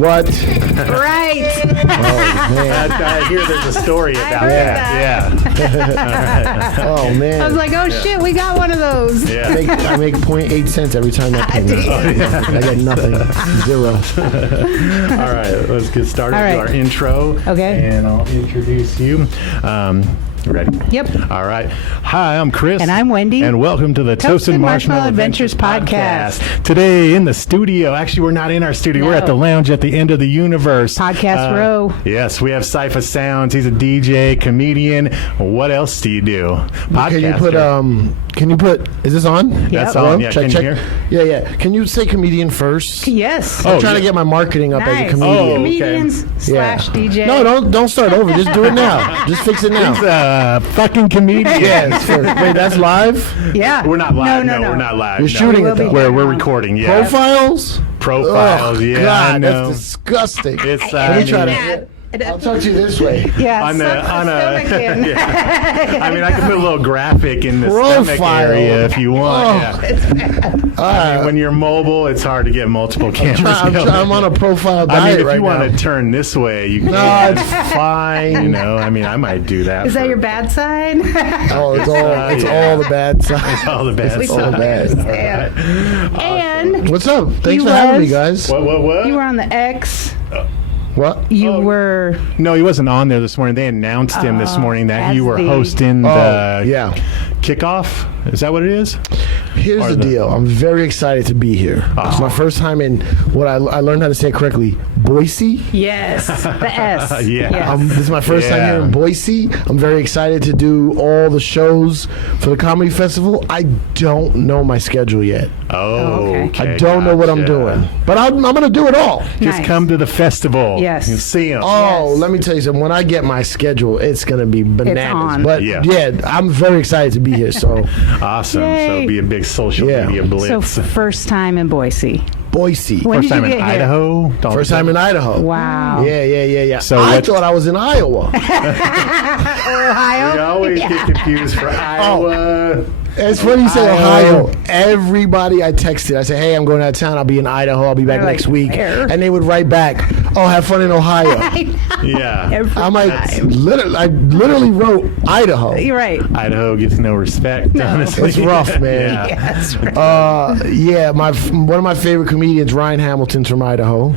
What? Right. Oh, man. I hear there's a story about that. Yeah. Oh, man. I was like, oh, shit, we got one of those. Yeah. I make 0.8 cents every time that ping is. I get nothing. Zero. All right, let's get started All right. with our intro. Okay. And I'll introduce you. Ready? Yep. All right. Hi, I'm Chris. And I'm Wendy. And welcome to the Toast and Marshmallow Adventures podcast. Today in the studio. Actually, we're not in our studio. We're at the lounge at the end of the universe. Podcast row. Yes, we have Cipha Sounds. He's a DJ, comedian. What else do you do? Podcaster. Can you put, is this on? That's Yep. on. Yeah, Check, can you check. hear? Yeah. Can you say comedian first? Yes. I'm trying to get my marketing up as a Nice. comedian. Oh, okay. Comedians slash DJ. No, don't start over. Just do it now. Just fix it now. He's a fucking comedian. Yes. Wait, that's live? Yeah. We're not live. No. We're not live. You're shooting We'll it be though. here. We're recording. Yeah. Profiles? Profiles. Oh, Yeah. I God, know. that's disgusting. It's Let me try to. It I'll talk to you this way. Yeah. on sucks the a stomach in. yeah. I mean, I can put a little graphic in the stomach Profile. area if you want. Oh. Yeah. I mean, when you're mobile, it's hard to get multiple cameras. I'm on a profile I diet mean, if right you want now. to turn this way, you can. No, it's fine. You know, I mean, I might do that. Is that your bad side? Oh, it's yeah. all the bad sides. It's all the bad It's all stuff. bad. All right. And What's up? Thanks He for having me, was- guys. What? you were on the X. What? You were. No, he wasn't on there this morning. They announced him this morning that as you were the- hosting the Yeah. kickoff. Is that what it is? Here's Or the deal. I'm very excited to be here. It's my first time in what I learned how to say it correctly, Boise. Yes. The S. Yeah. Yes. This is my first time here in Boise. I'm very excited to do all the shows for the comedy festival. I don't know my schedule yet. Oh, okay. I don't know what I'm gotcha. doing, but I'm going to do it all. Just Nice. come to the festival. Yes. And see him. Oh, Yes. let me tell you something. When I get my schedule, it's going to be bananas. on. But Yeah. I'm very excited to be here. So, Awesome. Yay. So it'll be a big social Yeah. media blitz. So first time in Boise. Boise. When First did you time in get here? Idaho. First time in Idaho. Wow. Yeah. So I what- thought I was in Iowa. Ohio. We always get confused for Iowa. It's funny you say Ohio. Ohio. Everybody I texted, I said, hey, I'm going out of town. I'll be in Idaho. I'll be back They're like, next week. where? And they would write back, oh, have fun in Ohio. Yeah. I'm like, I literally wrote Idaho. You're right. Idaho gets no respect, honestly. It's rough, man. Yeah. Yeah, that's right. Yeah, one of my favorite comedians, Ryan Hamilton's from Idaho.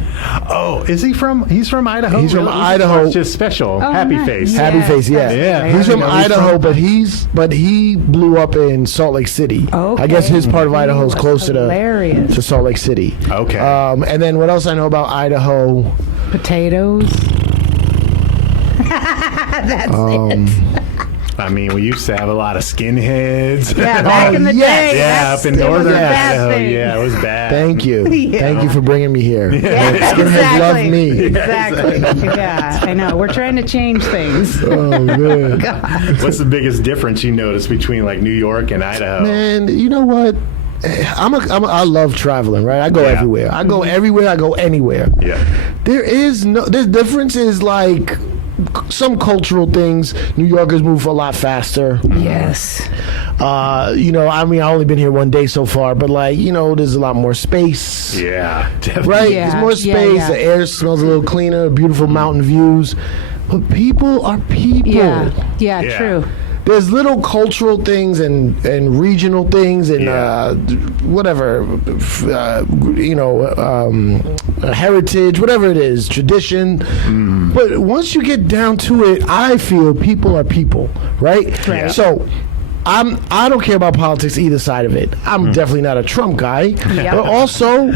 Oh, is he from? He's from Idaho. He's from Really? Idaho. It's just special. Oh, Happy nice. face. Happy Yeah, Face, yeah. Yeah. He's from You know, he's Idaho, from- but he blew up in Salt Lake City. Okay. I guess his part of Idaho is That's closer hilarious. to Salt Lake City. Okay. And then what else I know about Idaho? Potatoes. That's it. I mean, we used to have a lot of skinheads. Yeah, back in the yes. day. Yeah, that's- up in it was a northern bad Idaho. thing. Yeah, it was bad. Thank you. Yeah. Thank you for bringing me here. Yeah, Skinheads love me. Exactly. Yeah, I know. We're trying to change things. Oh, man. What's the biggest difference you notice between like New York and Idaho? Man, you know what? I love traveling, right? I go Yeah. everywhere. I go everywhere. I go anywhere. Yeah. The difference is like some cultural things. New Yorkers move a lot faster. Yes. I mean, I only been here one day so far, but like, there's a lot more space. Yeah. Definitely. Right? Yeah, There's more yeah, space. yeah. The air smells a little cleaner. Beautiful mountain views. But people are people. Yeah. Yeah, Yeah. true. There's little cultural things and regional things and heritage, whatever it is, tradition. But once you get down to it, I feel people are people, right? Right. So I don't care about politics either side of it. I'm definitely not a Trump guy, but also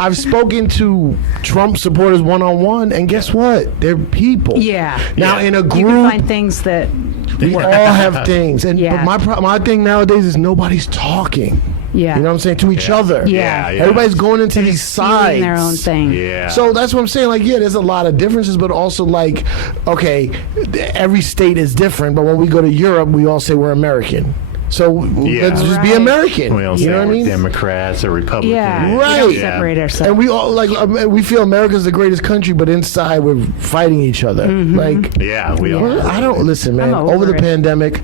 I've spoken to Trump supporters one-on-one, and guess what? They're people. Yeah. Now in a You can group, find things that. we all have things, and Yeah. but my thing nowadays is nobody's talking. Yeah. You know what I'm saying, to each other. Yeah. Everybody's going into these sides. Doing their own thing. Yeah. So that's what I'm saying. Like, yeah, there's a lot of differences, but also like, okay, every state is different. But when we go to Europe, we all say we're American. So let's just be American. We don't you know say what I mean? Democrats or Republicans. Yeah, Right. We don't separate ourselves. And we all we feel America's the greatest country, but inside we're fighting each other. Like, Yeah, we are. well, I don't listen, man. I'm over Over the it. pandemic,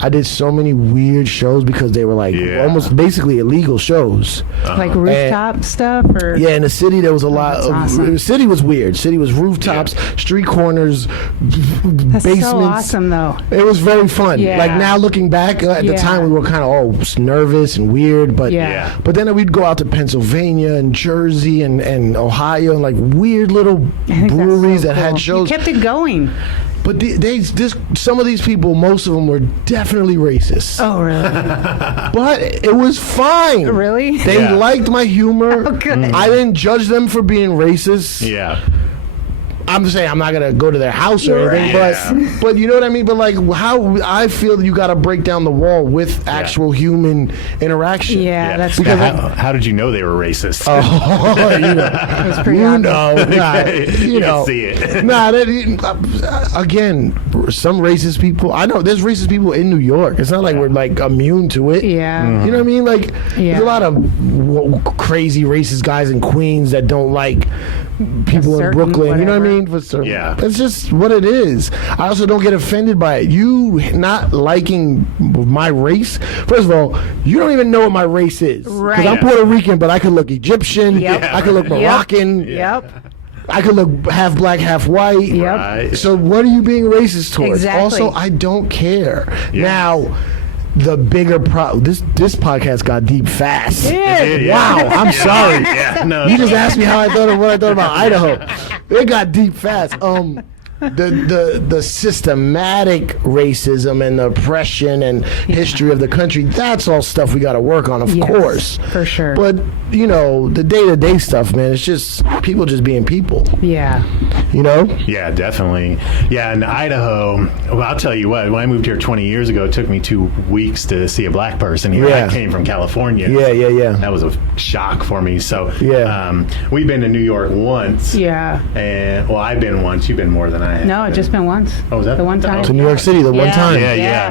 I did so many weird shows because they were like almost basically illegal shows. Like rooftop stuff, or Yeah, in the city there was a lot that's of. awesome. The city was weird. City was rooftops, street corners, that's basements. so awesome, though. It was very fun. Yeah. Like now looking back, at the time we were kind of all nervous and weird, but Yeah. but then we'd go out to Pennsylvania and Jersey and Ohio and like weird little I think that's breweries so that cool. had shows. You kept it going. But some of these people, most of them were definitely racist. Oh, really? But it was fine. Really? They Yeah. liked my humor. Oh, good. I didn't judge them for being racist. Yeah. I'm just saying I'm not gonna go to their house or anything, Right. but you know what I mean. But like how I feel that you got to break down the wall with actual human interaction. Yeah, that's Because How did you know they were racist? Oh, you know, That's pretty you obvious. know, nah, You you can know, see it. Nah, again, some racist people. I know there's racist people in New York. It's not like we're like immune to it. Yeah. You know what I mean? Like, Yeah. there's a lot of crazy racist guys in Queens that don't like people in certain Brooklyn. You know what I whatever. mean? For certain, Yeah. it's just what it is. I also don't get offended by it. You not liking my race. First of all, you don't even know what my race is. Because Right. I'm Puerto Rican, but I could look Egyptian. Yep. I could look Yep. Moroccan. Yep. I could look half black, half white. Yep. Right. So what are you being racist towards? Exactly. Also, I don't care. Yeah. Now, the bigger problem. This podcast got deep fast. Yeah. Wow, I'm sorry. Yeah. No. You just asked me how I thought of what I thought about Idaho. It got deep fast. The systematic racism and the oppression and history of the country, that's all stuff we got to work on, of Yes, course. for sure. But, you know, the day-to-day stuff, man, it's just people just being people, Yeah. you know? Yeah, definitely. Yeah, in Idaho, well, I'll tell you what, when I moved here 20 years ago, it took me 2 weeks to see a black person here. Yeah. I came from California. Yeah. That was a shock for me. So, Yeah. we've been to New York once. Yeah. And, well, I've been once. You've been more than I have. No, it's just been once. Oh, was that? The one time. To New York City, the one Yeah. time. Yeah.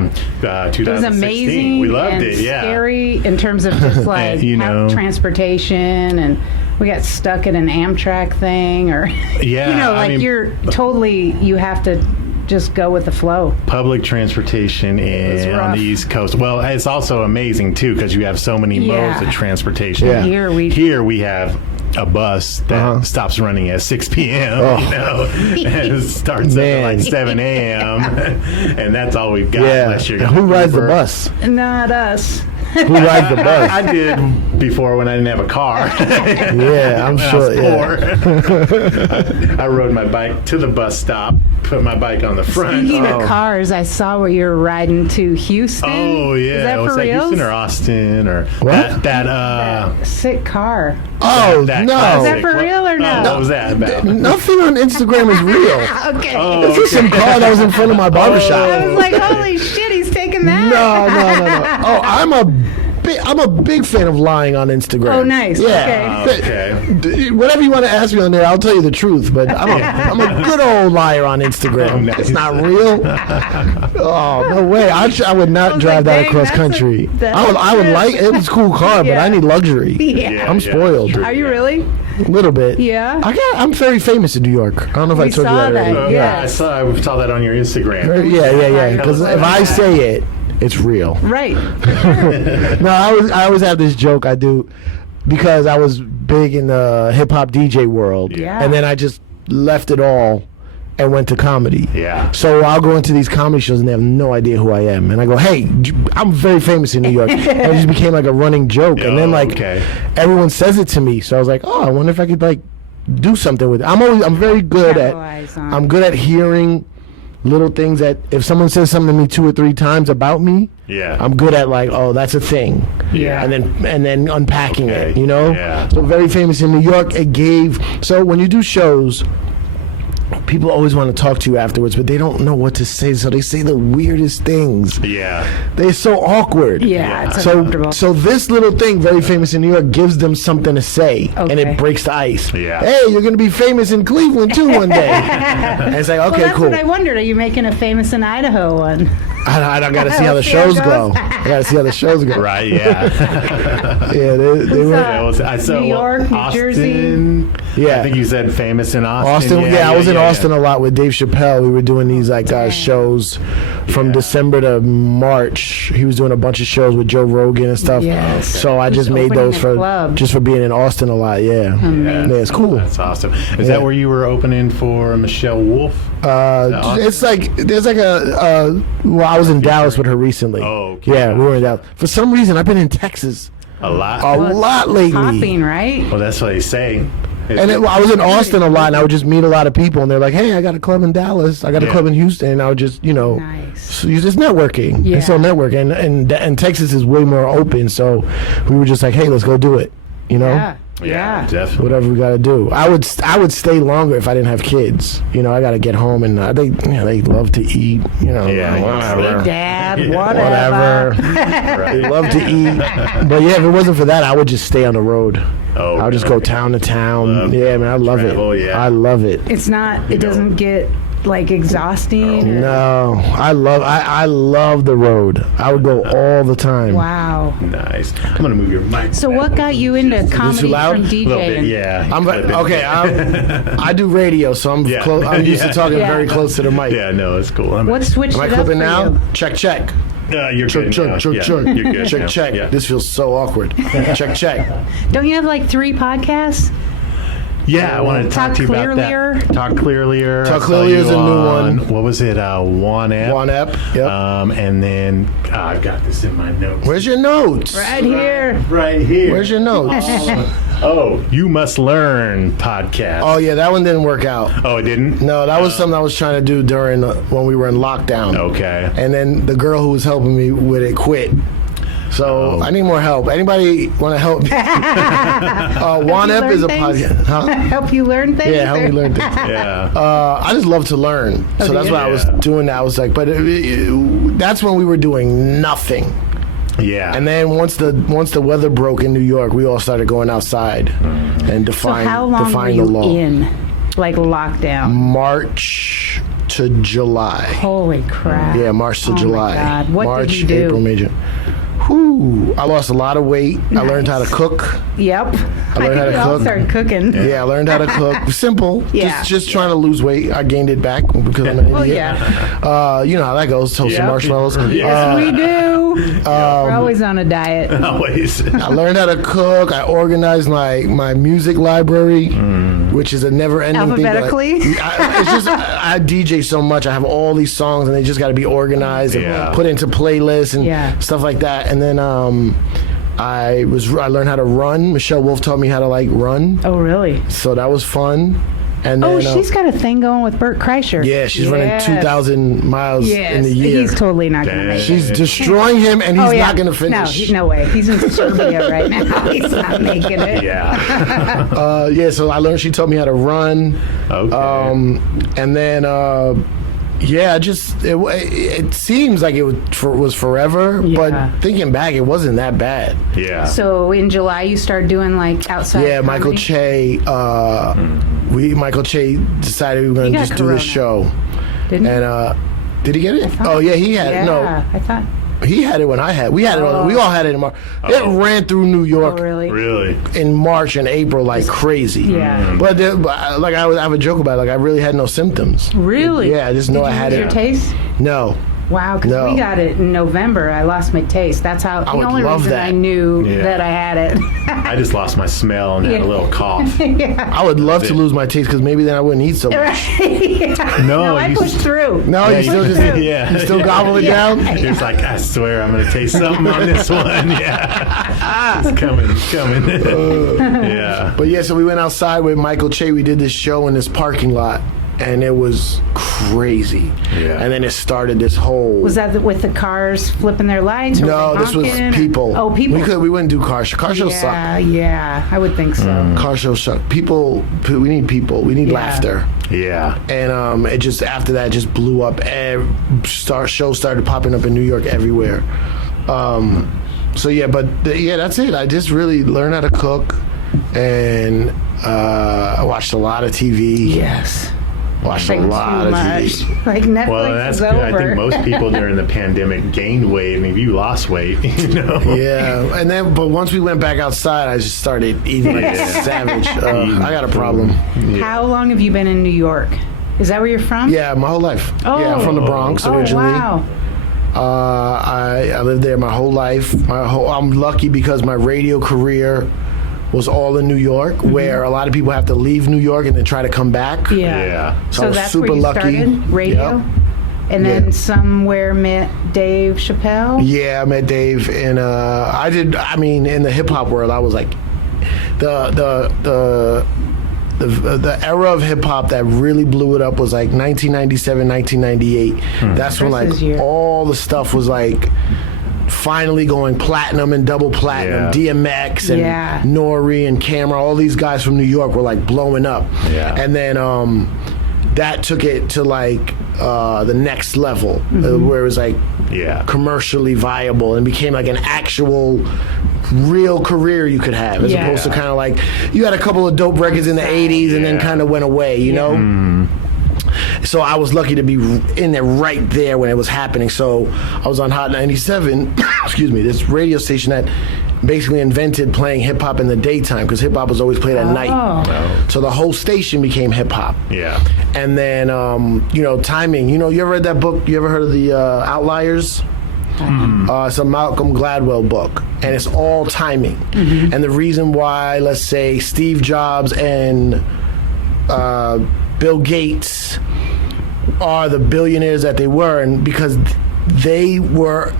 2016. It was amazing. We loved and it, yeah. Scary in terms of just like You know. transportation, and we got stuck at an Amtrak thing, or Yeah, you know, I like mean- you have to just go with the flow. Public transportation on rough. the East Coast. Well, it's also amazing, too, because you have so many modes Yeah. of transportation. Yeah. Here we have a bus that stops running at 6 p.m., you know, and it starts up at like Man. 7 a.m., and that's all we've got. Yeah. Unless you're And who rides the Uber. bus? Not us. Who rides the bus? I did before when I didn't have a car. Yeah, I'm When I sure. was Yeah. poor. I rode my bike to the bus stop, put my bike on the front. Speaking of cars, I saw where you were riding to Houston. Oh yeah, Is that was for that reals? Houston or Austin or What? that Sick car. Oh, that no. classic- Is that for real or no? What was that about? Nothing on Instagram is real. Okay. Oh, This is some car that was in front of my barbershop. I was like, holy shit, he's taking that. No. Oh, I'm a big fan of lying on Instagram. Oh, nice. Yeah. Okay. Whatever you want to ask me on there, I'll tell you the truth. But I'm a good old liar on Instagram. Oh, nice. It's not real. Oh no way! I would not was drive like, that dang, across that's a- country. that's I would a like trip. it was a cool car, but Yeah. I need luxury. Yeah. I'm spoiled. true. Are you really? A little bit. Yeah. I'm very famous in New York. I don't know if I We told you saw that already. that, Yeah, yeah. I saw that on your Instagram. Yeah. Because if I say it, it's real. Right. No, I always have this joke I do because I was big in the hip hop DJ world, Yeah. and then I just left it all and went to comedy. Yeah. So I'll go into these comedy shows and they have no idea who I am, and I go, "Hey, I'm very famous in New York," and it just became like a running joke. And then like everyone says it to me, so I was like, "Oh, I wonder if I could like do something with it." I'm very good Capitalize on. I'm good at hearing little things that if someone says something to me 2 or 3 times about me, Yeah. I'm good at like, oh, that's a thing. Yeah. And then unpacking it, Okay. you know? Yeah. So very famous in New York. So when you do shows, people always want to talk to you afterwards, but they don't know what to say, so they say the weirdest things. Yeah. They're so awkward. Yeah, it's So uncomfortable. so this little thing, very famous in New York, gives them something to say, and Okay. it breaks the ice. Yeah. Hey, you're gonna be famous in Cleveland too one day. And it's like, okay, Well, that's cool. what I wondered. Are you making a famous in Idaho one? I got to see how the shows go. I got to see how the shows go. Right, yeah. Yeah, they were. I saw New York, New Austin, Jersey. Yeah. I think you said famous in Austin. I was in Austin a lot with Dave Chapelle. We were doing these shows from December to March. He was doing a bunch of shows with Joe Rogan and stuff. Yes. So I just made those for being in Austin a lot. Yeah. Amazing. Yeah, it's cool. That's awesome. Is that where you were opening for Michelle Wolf? It's like there's like I was in Dallas with her recently. Oh, okay. Yeah, we were in Dallas. For some reason, I've been in Texas a lot lately. Popping, right? Well, that's what they say. And I was in Austin a lot, and I would just meet a lot of people, and they're like, "Hey, I got a club in Dallas. I got a club in Houston." And I would just, nice. so you just networking. Yeah. It's all networking, and Texas is way more open. So we were just like, "Hey, let's go do it." Yeah. Definitely. Whatever we got to do. I would stay longer if I didn't have kids. I got to get home, and they love to eat. Whatever. Hey, Dad, Whatever. Right. They love to eat. But yeah, if it wasn't for that, I would just stay on the road. Oh, I would just go town to town. Man, I love travel, it. yeah. I love it. It's not. It doesn't get like exhausting. No, I love the road. I would go all the time. Wow. Nice. I'm gonna move your mic. So what got you into comedy too loud? from A little bit, DJing? yeah. I do radio, so I'm close. I'm used to talking very close to the mic. Yeah, no, it's cool. What switched Am I it up for clipping now? you? Check. You're Check, good check, now. check, Yeah, check. You're good now. Check. Yeah. This feels so awkward. Check. Don't you have like 3 podcasts? Yeah, I want to talk to you about that. Talk Clearlier. Talk Clearlier is a new one. What was it? One app. One app. Yep. And then I've got this in my notes. Where's your notes? Right here. Right here. Where's your notes? You Must Learn podcast. Oh yeah, that one didn't work out. Oh, it didn't? No, that was something I was trying to do during when we were in lockdown. Okay. And then the girl who was helping me with it quit. So I need more help. Anybody want to help me? Wanep is a podcast. Huh? Help you learn things? Yeah, help me learn things. Yeah. I just love to learn. So that's why I was doing that. I was like, but that's when we were doing nothing. Yeah. And then once the weather broke in New York, we all started going outside and defying how long were the you law. in like lockdown? March to July. Holy crap. Yeah, March to July. My God. What March, did you do? April, May, June. Whew, I lost a lot of weight. Nice. I learned how to cook. Yep. I learned how to we all cook. started cooking. Yeah, I learned how to cook. Simple. Yeah. Just trying to lose weight. I gained it back because I'm an idiot. yeah. You know how that goes. Toast some marshmallows. Yes, we do. We're always on a diet. Always. I learned how to cook. I organized my music library, which is a never-ending thing. Alphabetically? It's just I DJ so much. I have all these songs, and they just got to be organized and put into playlists and stuff like that. And then I learned how to run. Michelle Wolf taught me how to run. Oh, really? So that was fun. And then, she's got a thing going with Bert Kreischer. Yeah, she's running 2,000 miles in a year. He's totally not going to make it. She's destroying him, and he's not going to finish. No way. He's in Serbia right now. He's not making it. Yeah. So I learned. She taught me how to run. Okay. And then it seems like it was forever, but thinking back, it wasn't that bad. Yeah. So in July, you started doing outside. Yeah, Michael Che. Michael Che decided we were going to just do this show. Didn't he? And did he get it? Oh yeah, he had it. No, I thought. he had it when I had. We had it. We all had it in March. It ran through New York. Oh, really? Really? In March and April like crazy. Yeah. But I have a joke about it. I really had no symptoms. Really? Yeah, I just know I had Did you lose your taste? No. Wow, because we got it in November. I lost my taste. That's how the only reason I knew that I had it. I just lost my smell and had a little cough. I would love to lose my taste because maybe then I wouldn't eat so much. No, I pushed through. No, you still you still gobble it down? It's like, I swear I'm going to taste something on this one. Yeah. It's coming. Yeah. But so we went outside with Michael Che. We did this show in this parking lot. And it was crazy. Yeah. And then it started this whole... Was that with the cars flipping their lights? No, this was people. Oh, people. We wouldn't do car shows. Car shows suck. Yeah, I would think so. Car shows suck. People, we need people. We need laughter. Yeah. And it just, after that, just blew up. Shows started popping up in New York everywhere. That's it. I just really learned how to cook. And I watched a lot of TV. Yes. Watched a lot of TV. Like Netflix is over. I think most people during the pandemic gained weight. I mean, you lost weight, you know. Yeah, and then but once we went back outside, I just started eating like a savage. I got a problem. Yeah. How long have you been in New York? Is that where you're from? Yeah, my whole life. Oh. Yeah, I'm from the Bronx originally. Wow. I lived there my whole life. I'm lucky because my radio career was all in New York, where a lot of people have to leave New York and then try to come back. Yeah. So I was that's super where you lucky. Started, radio? Yep. And then somewhere met Dave Chapelle? Yeah, I met Dave, and in the hip hop world, I was like, the era of hip hop that really blew it up was like 1997, 1998. That's when like all the stuff was like finally going platinum and double platinum. DMX and Nori and Camera, all these guys from New York were like blowing up. Yeah. And then that took it to like the next level, where it was like commercially viable and became like an actual real career you could have, as opposed to kind of like you had a couple of dope records in the 80s and then kind of went away, you know? So I was lucky to be in there right there when it was happening. So I was on Hot 97, excuse me, this radio station that basically invented playing hip hop in the daytime, because hip hop was always played at night. So the whole station became hip hop. Yeah. And then, timing. You ever read that book? You ever heard of the Outliers? It's a Malcolm Gladwell book, and it's all timing. And the reason why, let's say, Steve Jobs and Bill Gates are the billionaires that they were, and because they were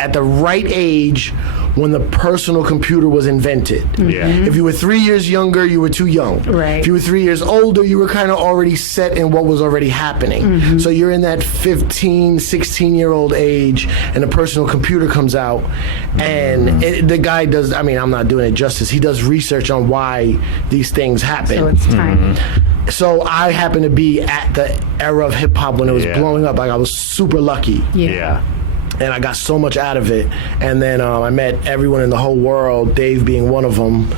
at the right age when the personal computer was invented. If you were 3 years younger, you were too young. If you were 3 years older, you were kind of already set in what was already happening. So you're in that 15, 16-year-old age, and the personal computer comes out, and the guy does, I'm not doing it justice, he does research on why these things happen. So it's time. So I happen to be at the era of hip-hop when it was blowing up. Like, I was super lucky. And I got so much out of it. And then I met everyone in the whole world, Dave being one of them.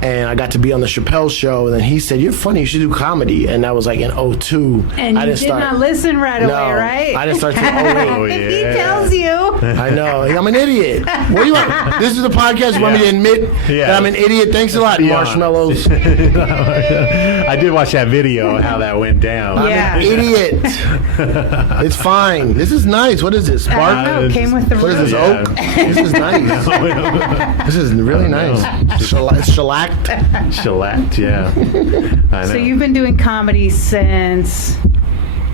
And I got to be on the Chapelle Show. And then he said, "You're funny, you should do comedy." And that was like in 2002. And you did not listen right away, right? I didn't start till 2008. He tells you. I know. I'm an idiot. What do you want? This is the podcast. You want me to admit that I'm an idiot? Thanks a lot, Marshmallows. I did watch that video, how that went down. I'm an idiot. It's fine. This is nice. What is this? Spark? I don't know. Came with the What is this, oak? This is nice. This is really nice. Shellacked. Shellacked, yeah. I know. So you've been doing comedy since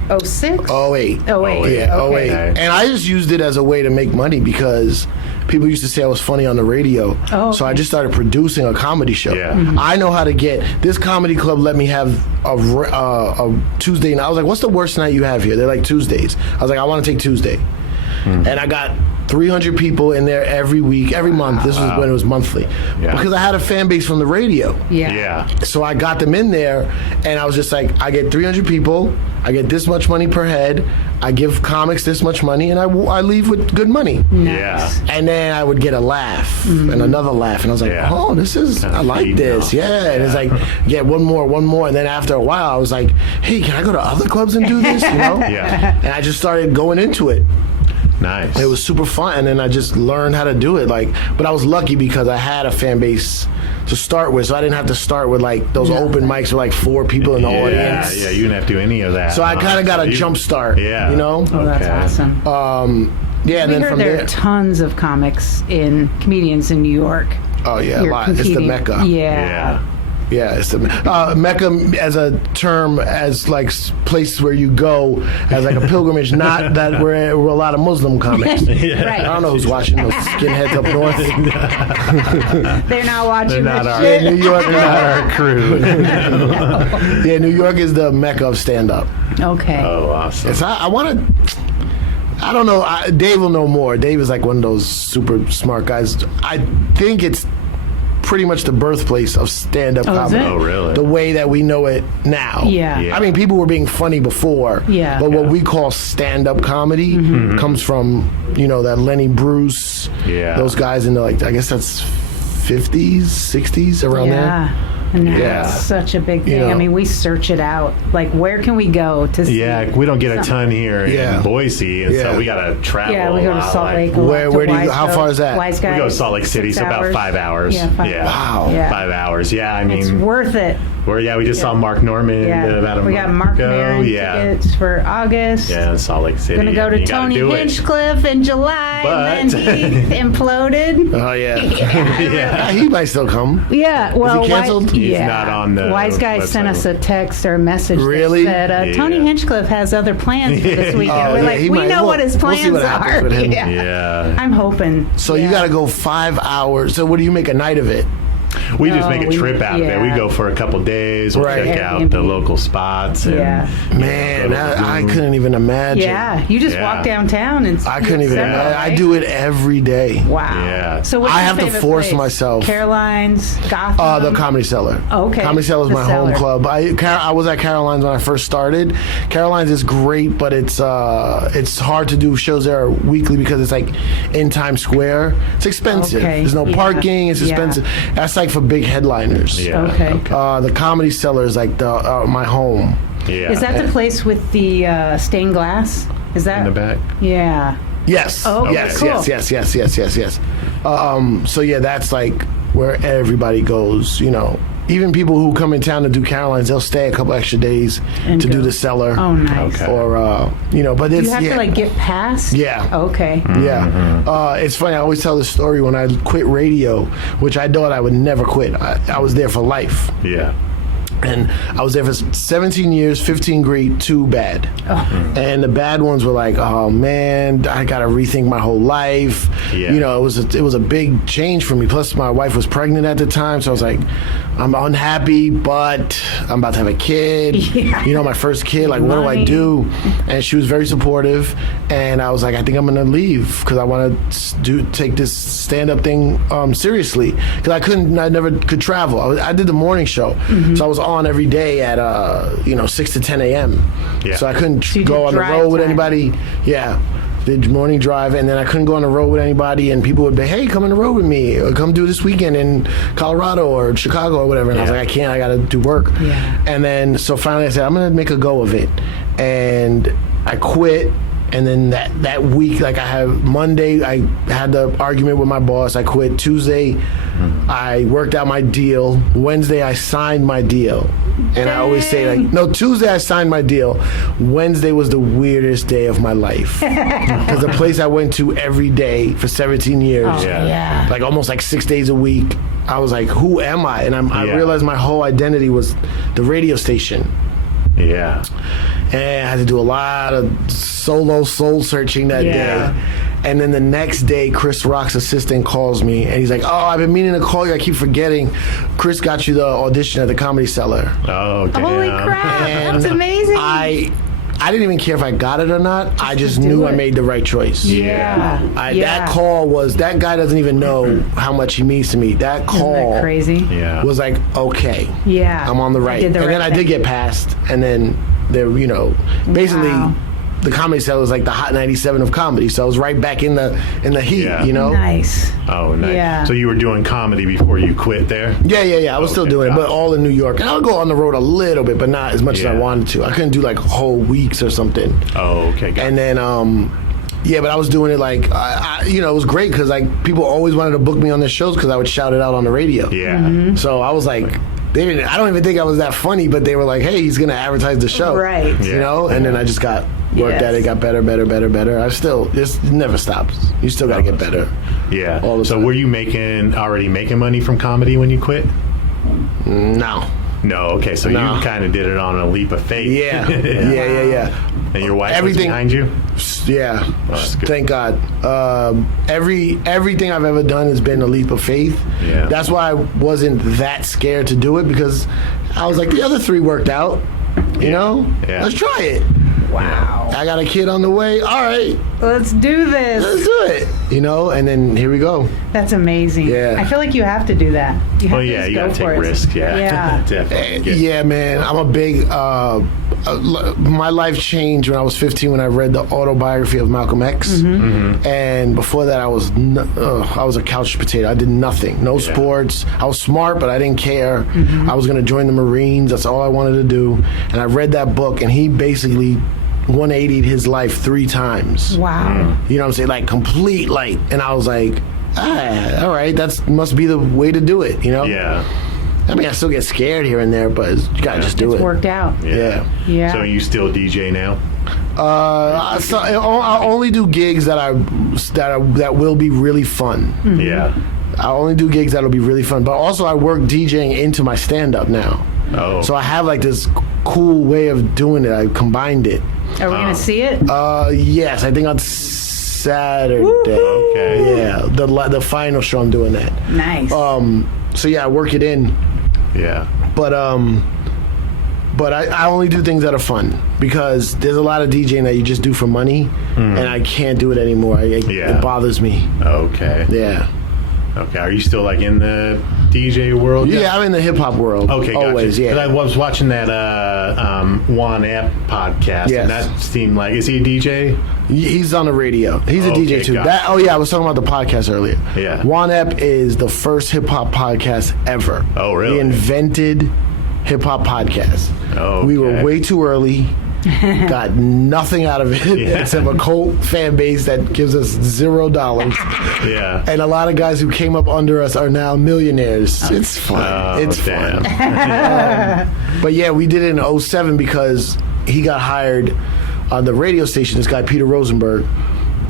06? 08. Yeah, okay. 08. And I just used it as a way to make money because people used to say I was funny on the radio. So I just started producing a comedy show. I know how to get this comedy club. Let me have a Tuesday night. I was like, "What's the worst night you have here?" They're like, "Tuesdays." I was like, "I want to take Tuesday," and I got 300 people in there every week, every month. This was when it was monthly, because I had a fan base from the radio. So I got them in there, and I was just like, I get 300 people, I get this much money per head, I give comics this much money, and I leave with good money. And then I would get a laugh and another laugh, and I was like, oh, this is, I like this. And it's like, one more, and then after a while, I was like, hey, can I go to other clubs and do this? And I just started going into it. Nice. It was super fun, and then I just learned how to do it. But I was lucky because I had a fan base to start with, so I didn't have to start with like those open mics with like 4 people in the audience. Yeah, you didn't have to do any of that. So I kind of got a jump start. You know? Oh, that's awesome. And then from there are tons of comedians in New York. Oh yeah, a lot. It's the Mecca. Yeah, it's the Mecca as a term, as like places where you go as like a pilgrimage, not that we're a lot of Muslim comics. Right. I don't know who's watching those skinheads up north. They're not watching they're this not shit. New York, they're not our crew. Yeah, New York is the Mecca of stand-up. Okay. Oh, awesome. I want to... I don't know. Dave will know more. Dave is like one of those super smart guys. I think it's pretty much the birthplace of stand-up comedy. Oh, really? The way that we know it now. I mean, people were being funny before. But what we call stand-up comedy comes from, that Lenny Bruce, those guys in the, like, I guess that's 50s, 60s, around there. And that's such a big thing. I mean, we search it out. Like, where can we go to see? Yeah, we don't get a ton here in Boise, and so we got to travel. Yeah, we go to Salt Lake. Where do you? How far is that? Wise Guys, we go to Salt Lake City. It's about 5 hours. Yeah, Wow. 5 hours. Yeah, I mean, it's worth it. We just saw Mark Norman about a month We got Mark ago. Maron tickets for August. Yeah, Salt Lake City. Gonna go to Tony Hinchcliffe in July, and then he imploded. Oh yeah. He might still come. Yeah, well, is he canceled? He's not on the Wise Guy website. Sent us a text or a message Really? that said Tony Hinchcliffe has other plans for this weekend. We're like, we know what his plans what happens are. with him. Yeah. I'm hoping. So you got to go 5 hours. So what do you make a night of it? We just make a trip out of it. We go for a couple days. We'll check out the local spots. And, Man, I couldn't even imagine. Yeah, you just walk downtown and I couldn't even imagine. Right? I do it every day. Wow. Yeah. So what's I your have to favorite force place? myself. Caroline's, Gotham. The Comedy Cellar. Okay. Comedy Cellar is The my Cellar. home club. I was at Caroline's when I first started. Caroline's is great, but it's hard to do shows there weekly because it's like in Times Square. It's expensive. Okay. There's no parking. It's expensive. That's like for big headliners. Yeah. Okay. The Comedy Cellar is like my home. Yeah. Is that the place with the stained glass? Is that in the back? Yeah. Yes. Oh, yes. cool. Yes. So yeah, that's like where everybody goes. You know, even people who come in town to do Caroline's, they'll stay a couple extra days to do the Cellar. Oh, nice. Okay. Or but it's You have to like get past. Yeah. Okay. Yeah. It's funny. I always tell this story when I quit radio, which I thought I would never quit. I was there for life. Yeah. And I was there for 17 years, 15 great, 2 bad. Oh. And the bad ones were like, oh man, I got to rethink my whole life. Yeah. You know, it was a big change for me. Plus, my wife was pregnant at the time, so I was like, I'm unhappy, but I'm about to have a kid. Yeah. You know, my first kid. Like, what do I do? And she was very supportive. And I was like, I think I'm gonna leave because I want to take this stand-up thing seriously. Because I never could travel. I did the morning show, so I was on every day at 6 to 10 a.m. Yeah. So I couldn't So you go did on the drive road with time. anybody. Yeah. Did morning drive, and then I couldn't go on the road with anybody, and people would be, hey, come on the road with me, or come do this weekend in Colorado or Chicago or whatever. And I was like, I can't, I gotta do work. Yeah. And then so finally I said, I'm gonna make a go of it. And I quit. And then that week, like Monday, I had the argument with my boss. I quit. Tuesday, I worked out my deal. Wednesday, I signed my deal. And I always say, like, no, Tuesday I signed my deal. Wednesday was the weirdest day of my life. Because the place I went to every day for 17 years, like almost like 6 days a week, I was like, who am I? And I realized my whole identity was the radio station. Yeah. And I had to do a lot of solo soul searching that day. And then the next day, Chris Rock's assistant calls me, and he's like, oh, I've been meaning to call you. I keep forgetting. Chris got you the audition at the Comedy Cellar. Oh, damn. Holy crap. And That's amazing. I didn't even care if I got it or not. I just knew I made the right choice. That call was, that guy doesn't even know how much he means to me. That call Isn't that crazy? was like, okay, I'm on the right. And then I did get passed, and then there, basically the Comedy Cellar was like the Hot 97 of comedy. So I was right back in the heat, Nice. Oh, nice. Yeah. So you were doing comedy before you quit there? Yeah. I was still doing it, but all in New York. And I'll go on the road a little bit, but not as much as I wanted to. I couldn't do like whole weeks or something. Oh, okay. And then, but I was doing it like, it was great because like people always wanted to book me on their shows because I would shout it out on the radio. Yeah. So I was like, I don't even think I was that funny, but they were like, hey, he's going to advertise the show. Right. And then I just worked at it, got better. I still, it never stops. You still got to get better. Yeah. All the so time. were you already making money from comedy when you quit? No. No, okay, so you kind of did it on a leap of faith. Yeah. And your wife was behind you? Yeah. That's good. Thank God. Everything I've ever done has been a leap of faith. Yeah. That's why I wasn't that scared to do it, because I was like, the other 3 worked out. You know? Yeah. Let's try it. Wow. I got a kid on the way. All right. Let's do this. Let's do it. you know, and then here we go. That's amazing. Yeah. I feel like you have to do that. You have to you just gotta go take for it. risks. Yeah. Definitely. Yeah, man. I'm a big. My life changed when I was 15 when I read the autobiography of Malcolm X, and before that I was a couch potato. I did nothing, no sports. I was smart, but I didn't care. I was gonna join the Marines. That's all I wanted to do. And I read that book, and he basically 180'd his life 3 times. Wow. You know what I'm saying? Like complete light. And I was like, all right, that must be the way to do it. You know? Yeah. I mean, I still get scared here and there, but you gotta just do it. It's worked out. Yeah. So you still DJ now? I only do gigs that will be really fun. Yeah. I only do gigs that'll be really fun, but also I work DJing into my stand-up now. Oh. So I have like this cool way of doing it. I combined it. Are we gonna see it? Yes, I think on Saturday. Woo-hoo! Okay. Yeah, the final show I'm doing that. Nice. So yeah, I work it in. Yeah. But I only do things that are fun because there's a lot of DJing that you just do for money, and I can't do it anymore. It bothers me. Okay. Yeah. Okay. Are you still like in the DJ world? Yeah, I'm in the hip hop world. Okay, gotcha. Always, yeah. 'Cause I was watching that Juan App podcast, and that seemed like, is he a DJ? He's on the radio. He's a DJ too. Gotcha. I was talking about the podcast earlier. Yeah. Juan App is the first hip hop podcast ever. Oh, really? He invented hip hop podcasts. Oh, we were way too early. Got nothing out of it except a cult fan base that gives us $0. Yeah. And a lot of guys who came up under us are now millionaires. It's fun. It's fun. But yeah, we did it in 2007 because he got hired on the radio station, this guy Peter Rosenberg,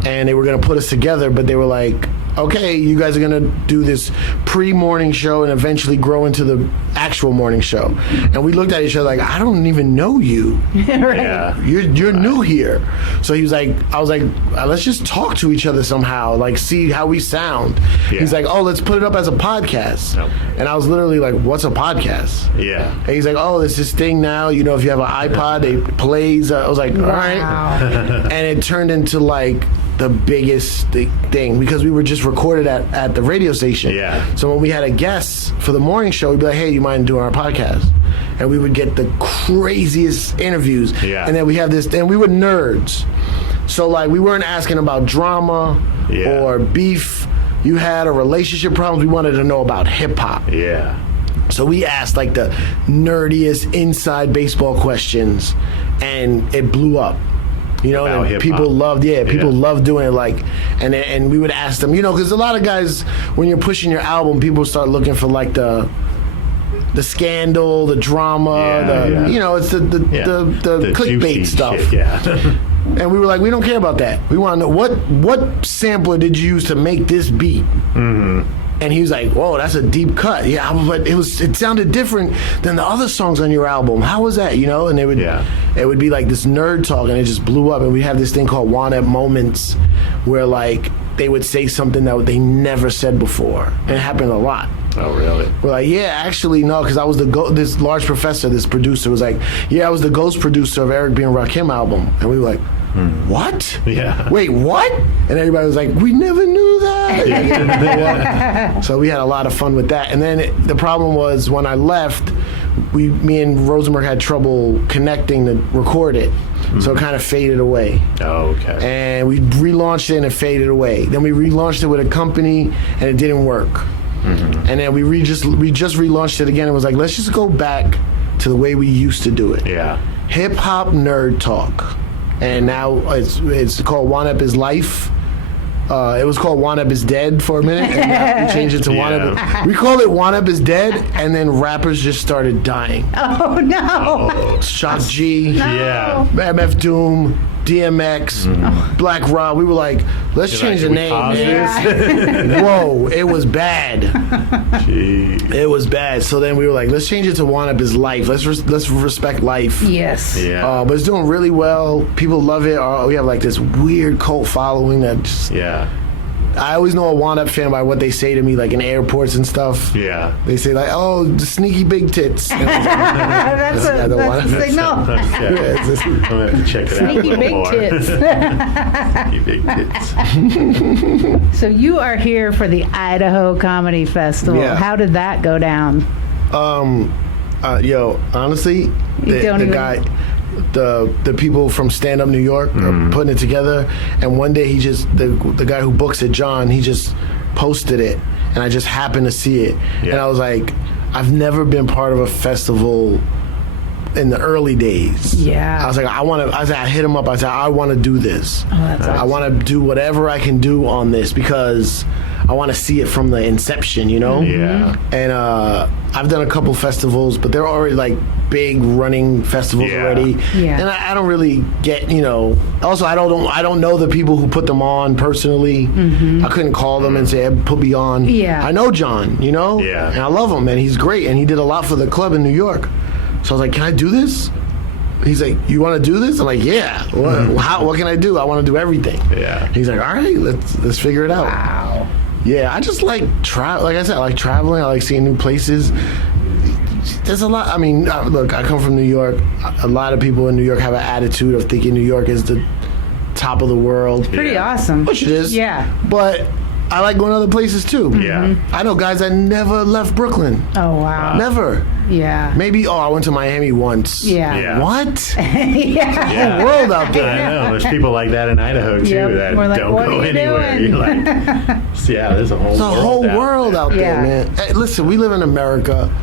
and they were going to put us together, but they were like, okay, you guys are going to do this pre-morning show and eventually grow into the actual morning show. And we looked at each other like, I don't even know you. Right. Yeah. You're new here. So he was like, I was like, let's just talk to each other somehow, like see how we sound. Yeah. He's like, oh, let's put it up as a podcast. Nope. And I was literally like, what's a podcast? Yeah. And he's like, oh, there's this thing now, you know, if you have an iPod, it plays. I was like, all right. And it turned into like the biggest thing because we were just recorded at the radio station. Yeah. So when we had a guest for the morning show, we'd be like, hey, you mind doing our podcast? And we would get the craziest interviews. Yeah. And then we have this, and we were nerds. So like we weren't asking about drama or beef you had or relationship problems. We wanted to know about hip hop. Yeah. So we asked like the nerdiest inside baseball questions, and it blew up. You know, and people loved, people loved doing it. Like, and we would ask them, you know, because a lot of guys, when you're pushing your album, people start looking for like the scandal, the drama, you know, it's the clickbait stuff. Shit, yeah. And we were like, we don't care about that. We want to know what sampler did you use to make this beat? Mm-hmm. And he was like, whoa, that's a deep cut. Yeah, but it sounded different than the other songs on your album. How was that, you know? And it would be like this nerd talk, and it just blew up. And we have this thing called One-Up Moments where, like, they would say something that they never said before. And it happened a lot. Oh, really? We're like, yeah, actually, no, because I was this large professor, this producer was like, yeah, I was the ghost producer of Eric B. and Rakim album. And we were like, what? Yeah. Wait, what? And everybody was like, we never knew that. So we had a lot of fun with that. And then the problem was when I left, me and Rosenberg had trouble connecting to record it. So it kind of faded away. Oh, okay. And we relaunched it and it faded away. Then we relaunched it with a company and it didn't work. Mm-hmm. And then we just relaunched it again and was like, let's just go back to the way we used to do it. Yeah. Hip hop nerd talk. And now it's called One Up Is Life. It was called One Up Is Dead for a minute, and now we changed it to One Up. We called it One Up Is Dead, and then rappers just started dying. Oh no! Shock G, yeah, MF Doom, DMX, Black Rob. We were like, let's change the name, man. Whoa, it was bad. Jeez. It was bad. So then we were like, let's change it to One Up Is Life. Let's respect life. Yes. Yeah. But it's doing really well. People love it. We have like this weird cult following that just I always know a Wand-Up fan by what they say to me, like in airports and stuff. Yeah. They say like, "Oh, the sneaky big tits." That's a signal. I'm gonna have to check it out. Sneaky big tits. Sneaky big tits. So you are here for the Idaho Comedy Festival. Yeah. How did that go down? Honestly, the people from Stand Up New York are putting it together, and one day the guy who books it, John, he just posted it, and I just happened to see it, and I was like, I've never been part of a festival in the early days. Yeah. I was like, I hit him up. I said, I want to do this. Oh, that's awesome. I want to do whatever I can do on this because I want to see it from the inception, you know? Yeah. And I've done a couple festivals, but they're already like big running festivals already. Yeah. And I don't really get, also I don't know the people who put them on personally. I couldn't call them and say, hey, put me on. Yeah. I know John, Yeah. And I love him, and he's great, and he did a lot for the club in New York. So I was like, can I do this? He's like, you want to do this? I'm like, yeah. What can I do? I want to do everything. Yeah. He's like, all right, let's figure it out. Wow. Yeah, I just like like I said, I like traveling. I like seeing new places. There's a lot. I mean, look, I come from New York. A lot of people in New York have an attitude of thinking New York is the top of the world. Pretty awesome. Which it is. Yeah. But I like going other places too. Yeah. I know guys that never left Brooklyn. Oh, wow. Never. Yeah. Maybe, I went to Miami once. Yeah. Yeah. What? Yeah. Whole world out there. I know. There's people like that in Idaho too that We're like, don't what go are you anywhere. doing? You're like, there's a whole There's a world whole out world there. out there, Yeah. man. Hey, listen, we live in America.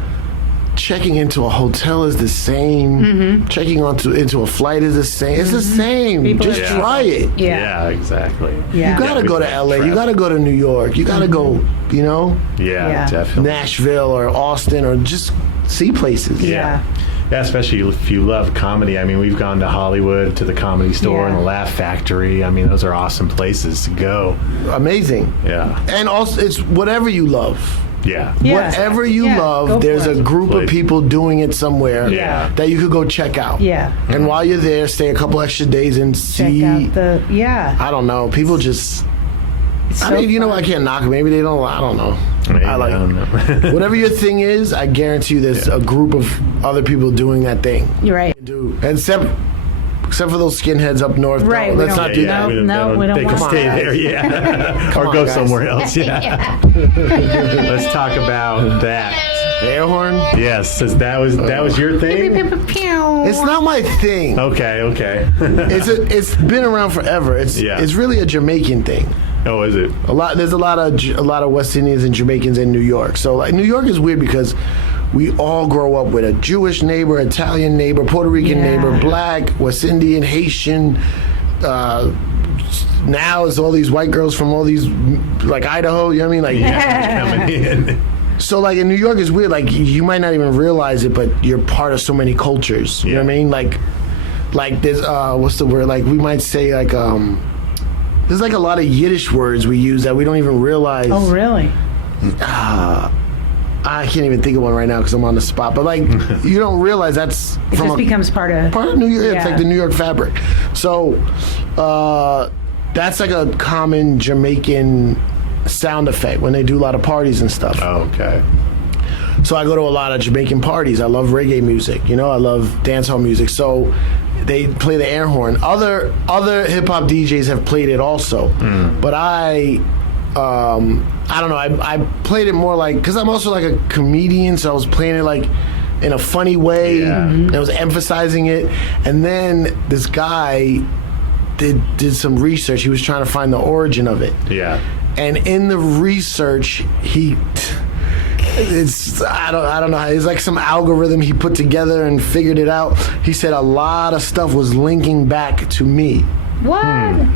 Checking into a hotel is the same. Checking into a flight is the same. It's the same. People Just are try it. Yeah. Yeah, exactly. Yeah. You gotta go to LA. You gotta go to New York. You gotta go, Yeah, Yeah. definitely. Nashville or Austin or just see places. Yeah. Yeah, especially if you love comedy. I mean, we've gone to Hollywood, to the Comedy Store, and the Laugh Factory. I mean, those are awesome places to go. Amazing. Yeah. And also, it's whatever you love. Yeah. Yeah. Whatever you Yeah, go love, for there's it. a group of people doing it somewhere Yeah. that you could go check out. Yeah. And while you're there, stay a couple extra days and Check see. out the, I don't know. People just. It's I so mean, fun. I can't knock it. Maybe they don't. I don't know. Maybe, I like I don't know. whatever your thing is. I guarantee you, there's a group of other people doing that thing. You're right. And except for those skinheads up north. Right, No, we let's don't- not do that. we don't They can want stay that. there, yeah. Or on, go guys. somewhere else, yeah. Let's talk about that. Air horn. Yes, since that was your thing. It's not my thing. Okay. It's been around forever. It's really a Jamaican thing. Oh, is it? There's a lot of West Indians and Jamaicans in New York. So like New York is weird because we all grow up with a Jewish neighbor, Italian neighbor, Puerto Rican neighbor, Black, West Indian, Haitian. Now it's all these white girls from all these like Idaho. You know what I mean? Like Coming in. so like in New York is weird. Like you might not even realize it, but you're part of so many cultures. You know what I mean? Like there's what's the word? Like we might say like there's like a lot of Yiddish words we use that we don't even realize. Oh, really? I can't even think of one right now because I'm on the spot. But like, you don't realize that's It just becomes part of New York. It's Yeah. like the New York fabric. So that's like a common Jamaican sound effect when they do a lot of parties and stuff. Oh, okay. So I go to a lot of Jamaican parties. I love reggae music. I love dancehall music. So they play the air horn. Other hip hop DJs have played it also, but I don't know. I played it more like because I'm also like a comedian, so I was playing it like in a funny way. And I was emphasizing it. And then this guy did some research. He was trying to find the origin of it. Yeah. And in the research, I don't know. It's like some algorithm he put together and figured it out. He said a lot of stuff was linking back to me. What?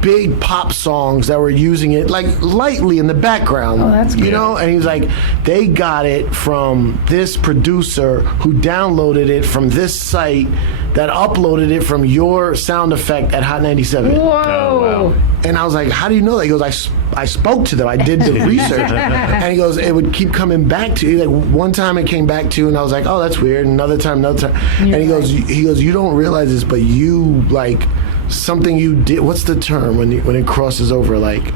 Big pop songs that were using it like lightly in the background. Oh, that's good. And he was like, they got it from this producer who downloaded it from this site that uploaded it from your sound effect at Hot 97. Whoa. Oh, wow. And I was like, how do you know that? He goes, I spoke to them. I did the research. And he goes, it would keep coming back to you. Like one time it came back to you and I was like, oh, that's weird. Another time. And he goes, you don't realize this, but you like something you did. What's the term when it crosses over? Like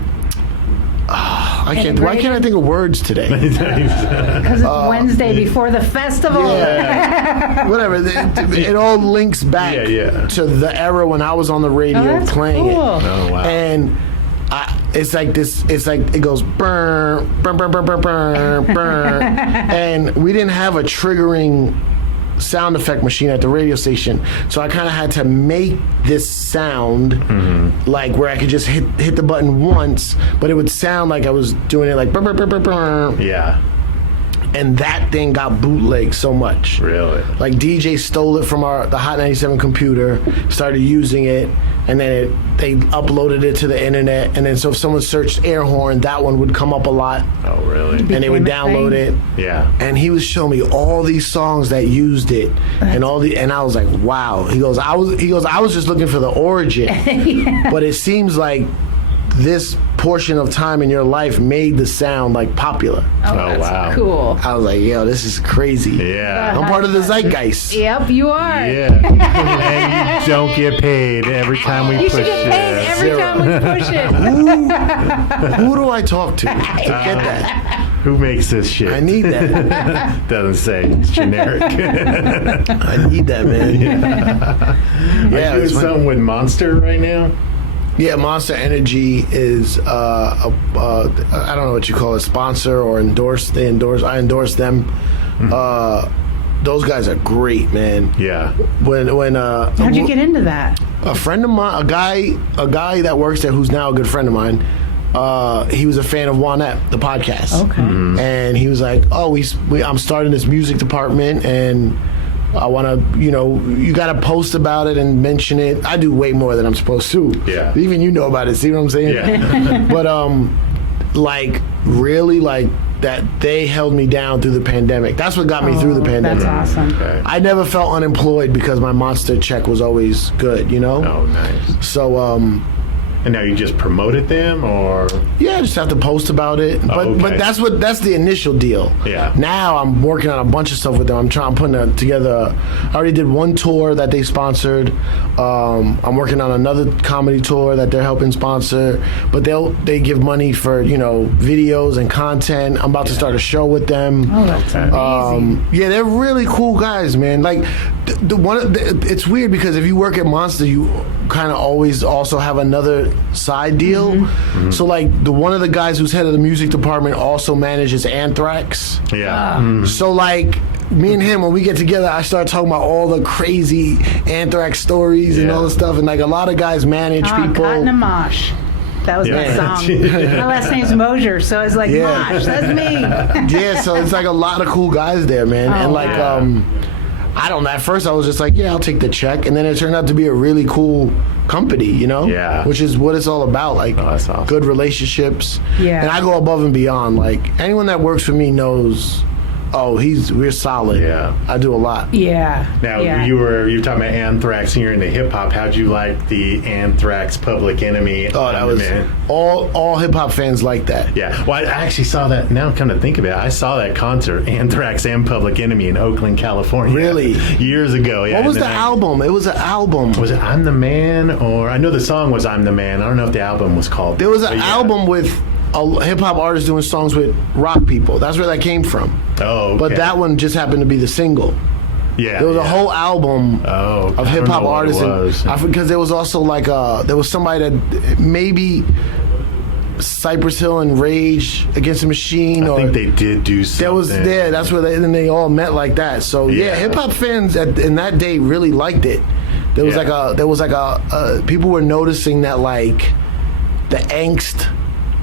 Why can't I think of words today? Because it's Wednesday before the festival. Yeah. Whatever. It all links back to the era when I was on the radio playing it. Oh, wow. And it's like this. It's like it goes burn, burn, burn, burn, burn, burn, burn, and we didn't have a triggering sound effect machine at the radio station, so I kind of had to make this sound like where I could just hit the button once, but it would sound like I was doing it like burr, burr, burr, burr, burr. Yeah. And that thing got bootlegged so much. Really? Like DJ stole it from the Hot 97 computer, started using it, and then they uploaded it to the internet. And then so if someone searched air horn, that one would come up a lot. Oh, really? And they would download it. Yeah. And he was showing me all these songs that used it, and I was like, wow. He goes, I was just looking for the origin, but it seems like this portion of time in your life made the sound like popular. Oh, that's wow. Cool. I was like, yo, this is crazy. Yeah. I'm part of the zeitgeist. Yep, you are. Yeah. And you don't get paid every time we push should get paid it. every time we push it. Who do I talk to get that? Who makes this shit? I need that. Doesn't say. It's generic. I need that, man. Yeah. Are you doing something with Monster right now? Yeah, Monster Energy is I don't know what you call it, sponsor or endorse. I endorse them. Those guys are great, man. Yeah. How'd you get into that? A friend of mine, a guy that works there who's now a good friend of mine. He was a fan of Juanette, the podcast. Okay. And he was like, "Oh, I'm starting this music department, and I want to, you got to post about it and mention it." I do way more than I'm supposed to. Yeah. Even you know about it. See what I'm saying? Yeah. But really, that they held me down through the pandemic. That's what got me through the pandemic. That's awesome. Okay. I never felt unemployed because my Monster check was always good. Oh, nice. So. And now you just promoted them, or? Yeah, I just have to post about it. But that's the initial deal. Yeah. Now I'm working on a bunch of stuff with them. I'm putting together. I already did one tour that they sponsored. I'm working on another comedy tour that they're helping sponsor. But they give money for videos and content. I'm about to start a show with them. Oh, that's amazing. Yeah, they're really cool guys, man. Like it's weird because if you work at Monster, you kind of always also have another side deal. Mm-hmm. So like one of the guys who's head of the music department also manages Anthrax. Yeah. So like me and him, when we get together, I start talking about all the crazy Anthrax stories and all the stuff, and like a lot of guys manage people. Cotton and Mosh. That was my song. My last name's Mosher, so it's like Mosh. That's me. Yeah, so it's like a lot of cool guys there, man. And like I don't know. At first, I was just like, yeah, I'll take the check. And then it turned out to be a really cool company, Yeah. Which is what it's all about. Like, that's awesome. Good relationships. Yeah. And I go above and beyond. Like, anyone that works for me knows, we're solid. Yeah. I do a lot. Yeah. Now, you were talking about Anthrax, and you're into hip-hop. How'd you like the Anthrax Public Enemy? Oh, that was all hip-hop fans like that. Yeah. Well, I actually saw that. Now I'm kind of think about it. I saw that concert, Anthrax and Public Enemy, in Oakland, California. Really? Years ago. Yeah. What was the album? It was an album. Was it I'm the Man? Or I know the song was I'm the Man. I don't know if the album was called. There was an album with a hip-hop artist doing songs with rock people. That's where that came from. Oh, okay. But that one just happened to be the single. Yeah. There was a whole album of hip-hop artists. Because there was also like there was somebody that maybe Cypress Hill and Rage Against the Machine. I think they did do something. That's where they all met like that. So hip-hop fans in that day really liked it. There was people were noticing that like the angst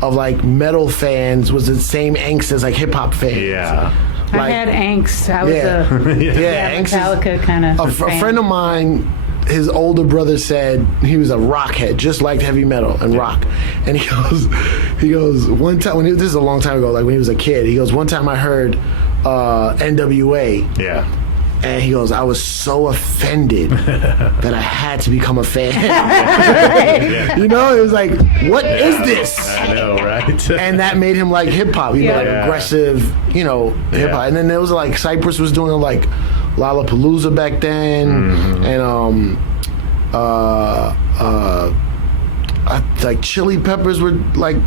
of like metal fans was the same angst as like hip hop fans. Yeah. I had angst. I was angst Metallica kind of. A friend of mine, his older brother said he was a rockhead, just liked heavy metal and rock. And he goes one time this is a long time ago, like when he was a kid. He goes, one time I heard NWA. Yeah. And he goes, I was so offended that I had to become a fan. It was like, what is this? I know, right? And that made him like hip hop, like aggressive, hip hop. And then there was like Cypress was doing like Lollapalooza back then, and like Chili Peppers were like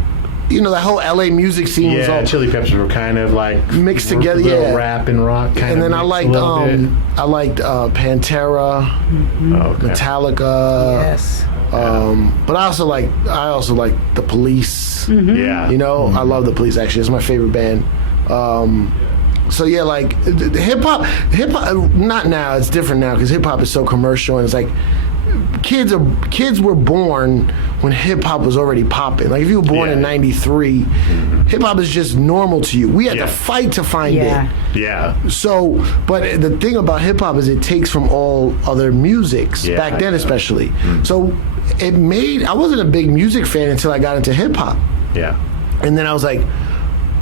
that whole LA music scene was all Chili Peppers were kind of like mixed together, rap and rock kind of. And then I liked Pantera, Metallica. Yes. But I also like the Police. Mm-hmm. Yeah. I love the Police. Actually, it's my favorite band. So yeah, like hip hop. Not now. It's different now because hip hop is so commercial, and it's like kids were born when hip hop was already popping. Like if you were born in '93, hip hop is just normal to you. We had to fight to find it. Yeah. So, but the thing about hip hop is it takes from all other musics back then, especially. So I wasn't a big music fan until I got into hip hop. Yeah. And then I was like,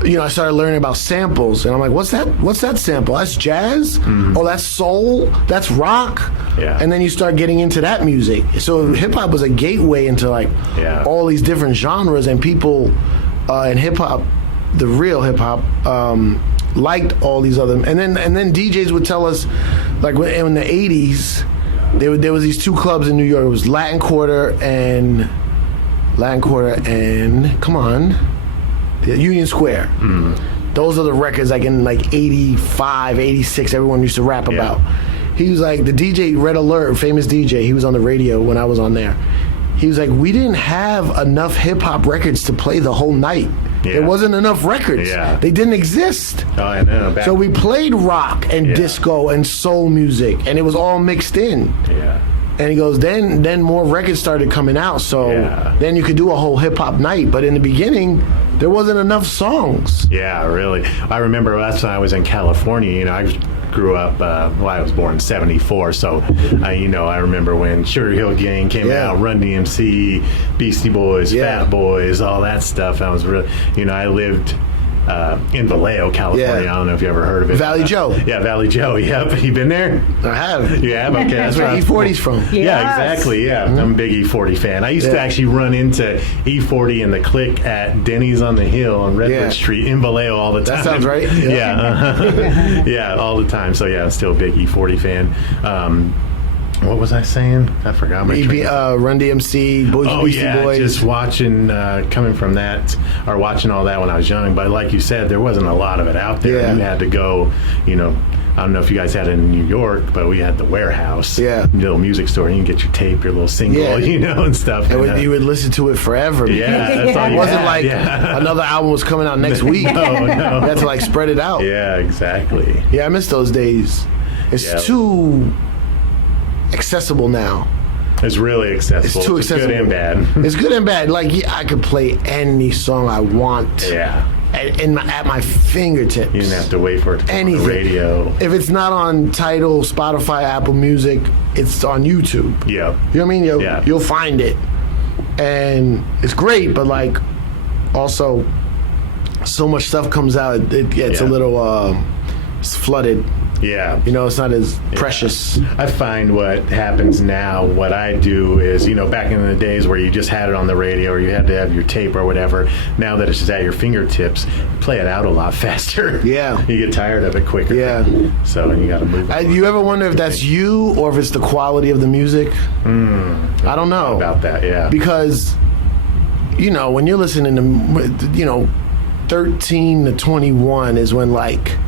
I started learning about samples, and I'm like, what's that sample? That's jazz? Oh, that's soul? That's rock? Yeah. And then you start getting into that music. So hip hop was a gateway into like all these different genres, and people in hip hop, the real hip hop, liked all these other. And then DJs would tell us, like in the '80s, there was these two clubs in New York. It was Latin Quarter and come on. Union Square. Those are the records like in like 85, 86 everyone used to rap about. He was like, the DJ, Red Alert, famous DJ, he was on the radio when I was on there. He was like, we didn't have enough hip hop records to play the whole night. There wasn't enough records. They didn't exist. Oh, I know. So we played rock and disco and soul music, and it was all mixed in. Yeah. And he goes, then more records started coming out, so then you could do a whole hip-hop night. But in the beginning, there wasn't enough songs. Yeah, really. I remember last time I was in California, I grew up, I was born in 74, so, I remember when Sugar Hill Gang came out, Run DMC, Beastie Boys, Fat Boys, all that stuff. I was really, I lived in Vallejo, California. I don't know if you ever heard of it. Valley Joe. Yeah, Valley Joe. Yep. You been there? I have. You have? Okay. That's where E40's from. Yeah, exactly. Yeah. I'm a big E40 fan. I used to actually run into E40 and the Click at Denny's on the Hill on Redwood Street in Vallejo all the time. That sounds right. Yeah, all the time. So, I'm still a big E40 fan. What was I saying? I forgot my Run DMC, Beastie Boys. Just watching, coming from that, or watching all that when I was young. But like you said, there wasn't a lot of it out there. You had to go, I don't know if you guys had it in New York, but we had the Warehouse, little music store. You can get your tape, your little single, and stuff. And you would listen to it forever. Yeah, that's all you It wasn't had. like another album was coming out next week. No. You had to like spread it out. Yeah, exactly. Yeah, I miss those days. It's too accessible now. It's really accessible. It's too accessible. Good and bad. It's good and bad. Like I could play any song I want. Yeah. At my fingertips. You didn't have to wait for it to come on the radio. If it's not on Tidal, Spotify, Apple Music, it's on YouTube. Yeah. You know what I mean? You'll find it. And it's great, but like also so much stuff comes out, it gets a little it's flooded. Yeah. It's not as precious. I find what happens now, what I do is, back in the days where you just had it on the radio or you had to have your tape or whatever, now that it's just at your fingertips, you play it out a lot faster. Yeah. You get tired of it quicker. Yeah. So you got to move it. You ever wonder if that's you or if it's the quality of the music? I don't know. About that, yeah. Because, when you're listening to, 13 to 21 is when, like,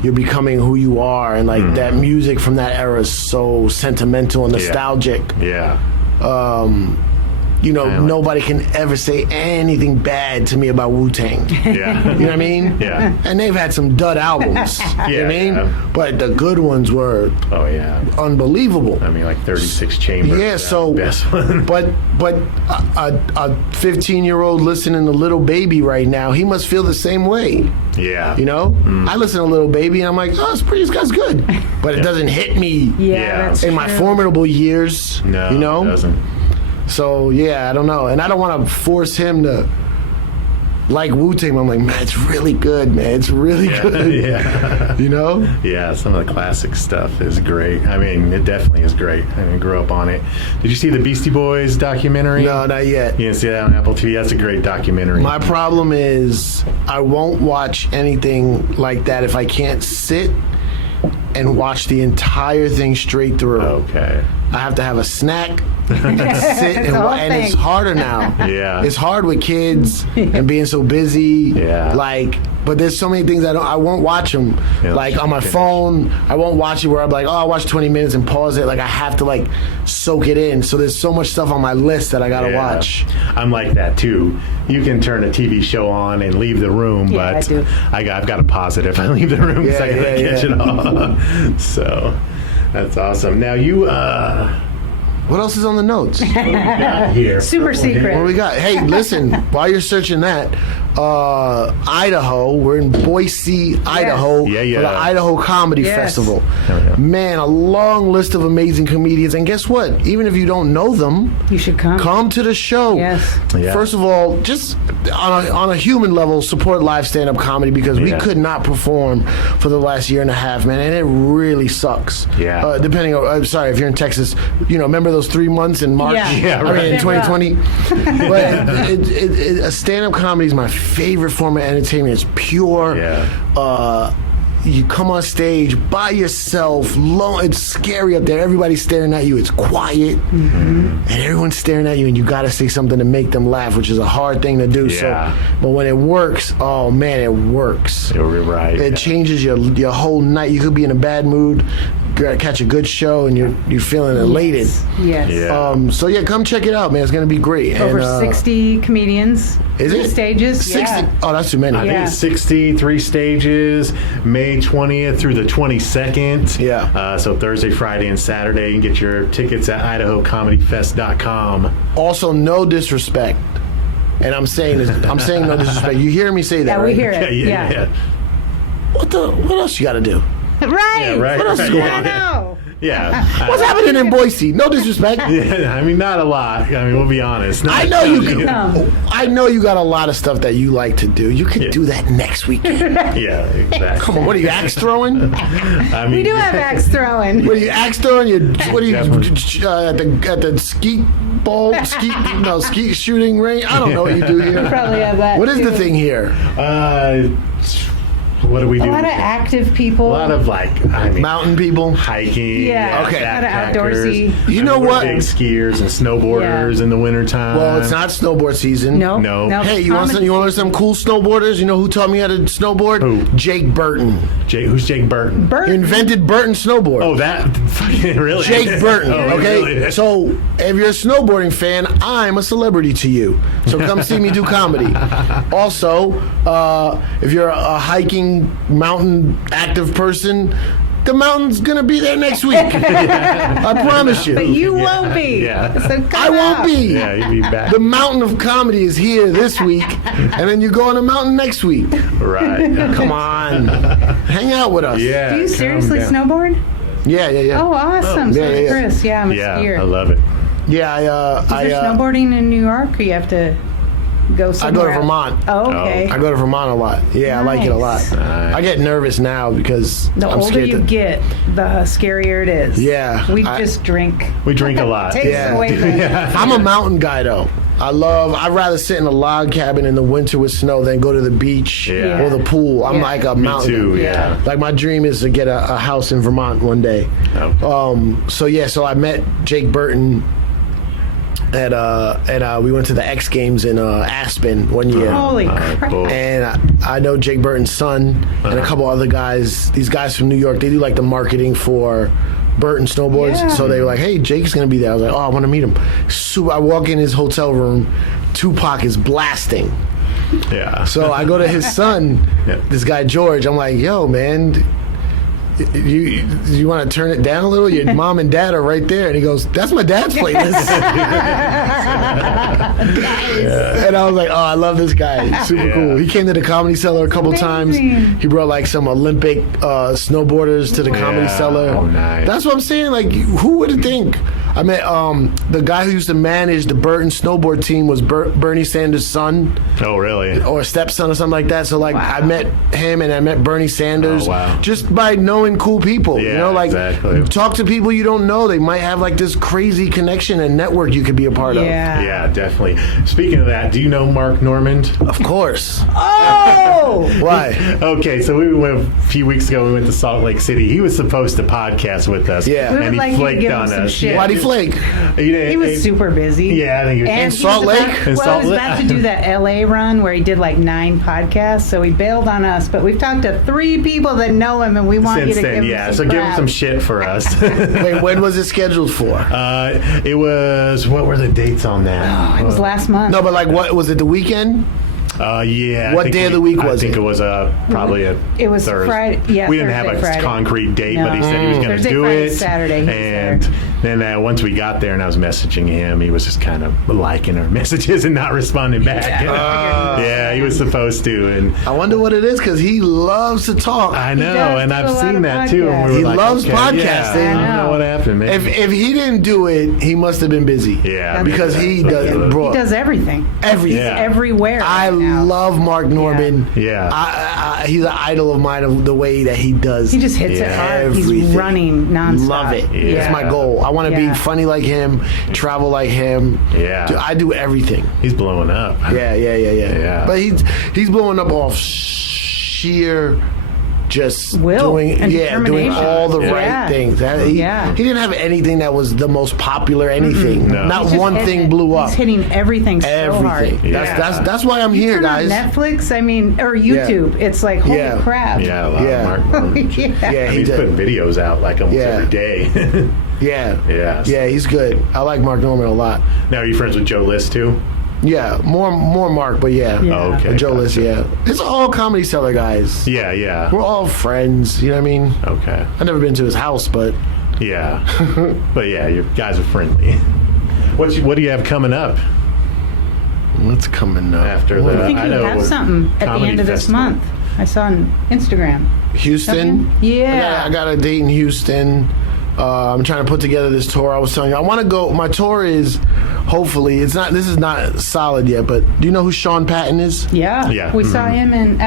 you're becoming who you are, and like that music from that era is so sentimental and nostalgic. Nobody can ever say anything bad to me about Wu-Tang. Yeah. You know what I mean? Yeah. And they've had some dud albums. You know what I mean? Yeah. But the good ones were unbelievable. I mean, like 36 Chambers. Yeah, so best one. but a 15-year-old listening to Little Baby right now, he must feel the same way. Yeah. I listen to Little Baby and I'm like, oh, that's good. But it doesn't hit me in my formidable years. No, it doesn't. So, I don't know. And I don't want to force him to like Wu-Tang. I'm like, man, it's really good, man. It's really good. Yeah. Yeah, some of the classic stuff is great. I mean, it definitely is great. I grew up on it. Did you see the Beastie Boys documentary? No, not yet. You didn't see that on Apple TV? That's a great documentary. My problem is I won't watch anything like that if I can't sit and watch the entire thing straight through. Okay. I have to have a snack. Sit and it's harder now. Yeah, it's hard with kids and being so busy. Yeah, but there's so many things I won't watch them. Yeah, like on my phone, I won't watch it where I'm like, oh, I'll watch 20 minutes and pause it. Like I have to like soak it in. So there's so much stuff on my list that I gotta watch. I'm like that too. You can turn a TV show on and leave the room, but I've got to pause it if I leave the room because I gotta catch it all. So that's awesome. Now you. What else is on the notes? What do we got here? Super secret. What do we got? Hey, listen, while you're searching that, Idaho, we're in Boise, Idaho, for the Idaho Comedy Festival. Man, a long list of amazing comedians. And guess what? Even if you don't know them, you should come to the show. Yes. Yeah. First of all, just on a human level, support live stand-up comedy because we could not perform for the last year and a half, man, and it really sucks. Yeah. Depending on, I'm sorry, if you're in Texas, remember those 3 months in March? Yeah, right. I mean, in 2020. But a stand-up comedy is my favorite form of entertainment. It's pure. Yeah. You come on stage by yourself. It's scary up there. Everybody's staring at you. It's quiet. And everyone's staring at you, and you got to say something to make them laugh, which is a hard thing to do. Yeah. But when it works, oh, man, it works. You're right. It changes your whole night. You could be in a bad mood, catch a good show, and you're feeling elated. Yes. Yeah. So come check it out, man. It's gonna be great. Over 60 comedians. Is it stages? 60? Yeah. Oh, that's too many. I think it's 63 stages. May 20th through the 22nd. Yeah. So Thursday, Friday, and Saturday. You can get your tickets at IdahoComedyFest.com. Also, no disrespect, and I'm saying no disrespect. You hear me say that? Yeah, right? we hear it. Yeah. What else you got to do? Right. Yeah, right. What else is going on? I know. Yeah. What's happening in Boise? No disrespect. Yeah, I mean, not a lot. I mean, we'll be honest. I know you got a lot of stuff that you like to do. You can do that next weekend. Yeah, exactly. Come on, what are you, axe throwing? I mean, We do have axe throwing. What are you, axe throwing? What are you at the skeet shooting range? I don't know what you do here. Probably have that. What is the thing here? What do we do? A lot of active people. A lot of mountain people, hiking. Yeah. Okay. Kind of outdoorsy. You know what? Big skiers and snowboarders in the wintertime. Well, it's not snowboard season. No. Hey, you want to learn some cool snowboarders? You know who taught me how to snowboard? Who? Jake Burton. Who's Jake Burton? He invented Burton snowboard. Oh, that fucking really? Jake Burton. Okay. Really? So if you're a snowboarding fan, I'm a celebrity to you. So come see me do comedy. Also, if you're a hiking mountain active person, the mountain's gonna be there next week. I promise you. But you won't be. Yeah. So I won't be. Yeah, you'll be back. The mountain of comedy is here this week, and then you go on the mountain next week. Right. Come on, hang out with us. Yeah. Do you seriously calm down. snowboard? Yeah. Oh, awesome. So Yeah. Chris, I'm a Yeah, skier. I love it. Yeah, Is there snowboarding in New York, or you have to go I somewhere go to else? Vermont. Oh, okay. I go to Vermont a lot. Yeah, I like it a lot. Nice. I get nervous now because The I'm older scared you to. get, the scarier it is. Yeah, We just drink. We drink a lot. Takes Yeah. away the- I'm a mountain guy though. I'd rather sit in a log cabin in the winter with snow than go to the beach Yeah. or the pool. I'm Yeah. like a Me mountain too. guy. Yeah. Like my dream is to get a house in Vermont one day. Oh. So I met Jake Burton at we went to the X Games in Aspen one year. Holy crap. Cool. And I know Jake Burton's son and a couple other guys. These guys from New York, they do like the marketing for Burton snowboards. Yeah. So they were like, "Hey, Jake's gonna be there." I was like, "Oh, I want to meet him." So I walk in his hotel room. Tupac is blasting. Yeah. So I go to his son, Yeah. this guy George. I'm like, "Yo, man, you want to turn it down a little? Your mom and dad are right there." And he goes, "That's my dad's playlist." And I was like, "Oh, I love this guy. He's super cool." He came to the Comedy Cellar a couple times. Amazing. He brought like some Olympic snowboarders to the Comedy Yeah. Cellar. Oh, nice. That's what I'm saying. Like, who would think? I met the guy who used to manage the Burton snowboard team was Bernie Sanders' son Oh, really? or stepson or something like that. So like I met him and I met Bernie Sanders just by knowing cool people. Yeah, you know, like exactly. talk to people you don't know. They might have like this crazy connection and network you could be a part of. Yeah, definitely. Speaking of that, do you know Mark Normand? Of course. Oh! Why? Okay, so we went a few weeks ago. We went to Salt Lake City. He was supposed to podcast with us. Yeah. We would and he like you to flaked give him on some us. shit. Why'd he Flake? He was super busy. Yeah, I think he was. In Salt Lake? He was about to do that LA run where he did like 9 podcasts, so he bailed on us. But we've talked to 3 people that know him, and we want you to give him some give him some shit for us. Wait, when was it scheduled for? It was, what were the dates on that? Oh, it was last month. No, but like, what was it? The weekend? Yeah. What day of the week was it? I think it was probably a It was Thursday. Friday. Yeah, we didn't Thursday, have a Friday. concrete date, No. but he said he was going to Thursday, do Friday, it. Saturday, he was And then once we got there and I was messaging him, he was just kind of liking our messages and not responding back. Yeah, he was supposed to. And I wonder what it is because he loves to talk. I know, and I've seen that too. And we were he like, loves okay, podcasting. Yeah, I don't know what happened, man. If he didn't do it, he must have been busy. Yeah, because he does. He does everything. Everything. Yeah. Everywhere. I love Mark Norman. Yeah. He's an idol of mine of the way that he does. He just hits it hard. He's everything. running nonstop. Love it. Yeah. That's my goal. I want to be funny like him, travel like him. Yeah. I do everything. He's blowing up. Yeah. But he's blowing up off sheer just doing all the right things. He didn't have anything that was the most popular anything. No. Not one thing blew up. He's hitting everything so hard. That's why I'm here, guys. Netflix, or YouTube. It's like holy crap. Yeah, a lot of Mark Norman. He's putting videos out like almost every day. Yeah, he's good. I like Mark Norman a lot. Now, are you friends with Joe List too? Yeah, more Mark, but Oh, okay. Joe List, it's all Comedy Cellar guys. Yeah. We're all friends. You know what I mean? Okay. I've never been to his house, but yeah, but yeah, you guys are friendly. What do you have coming up? What's coming up after the? I think you have something at the end of this month. I saw on Instagram. Houston. Yeah. I got a date in Houston. I'm trying to put together this tour. I was telling you, I want to go. My tour is, hopefully, it's not. This is not solid yet. But do you know who Sean Patton is? Yeah. We saw him in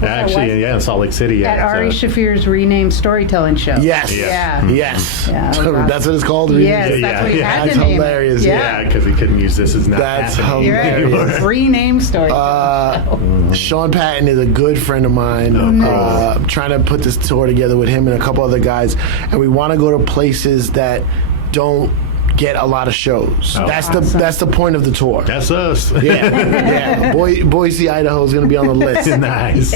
actually, in Salt Lake City. At Ari Shafir's renamed storytelling show. Yes. Yes. That's what it's called. Yes, that's what he had That's to name hilarious. it. Yeah, because he couldn't use this as not. That's happening. hilarious. Renamed storytelling show. Sean Patton is a good friend of mine. I'm trying to put this tour together with him and a couple other guys, and we want to go to places that don't get a lot of shows. That's the point of the tour. That's us. Yeah. Boise, Idaho is going to be on the list. Nice.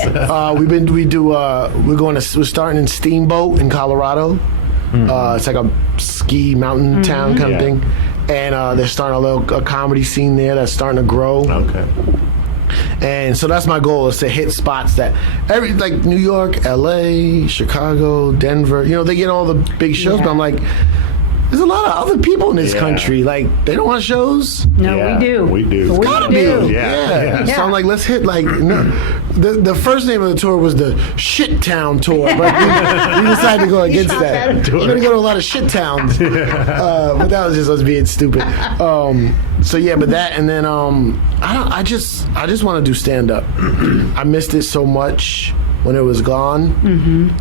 We're starting in Steamboat in Colorado. It's like a ski mountain town kind of thing, and they're starting a comedy scene there that's starting to grow. Okay. And so that's my goal, is to hit spots that like New York, LA, Chicago, Denver. They get all the big shows, but I'm like, there's a lot of other people in this country. Like, they don't want shows. No, we do. We do. It's gotta be. Yeah. So I'm like, let's hit the first name of the tour was the Shit Town Tour, but we decided to go against that. We're gonna go to a lot of shit towns, but that was just us being stupid. But that, and then I just want to do stand up. I missed it so much when it was gone,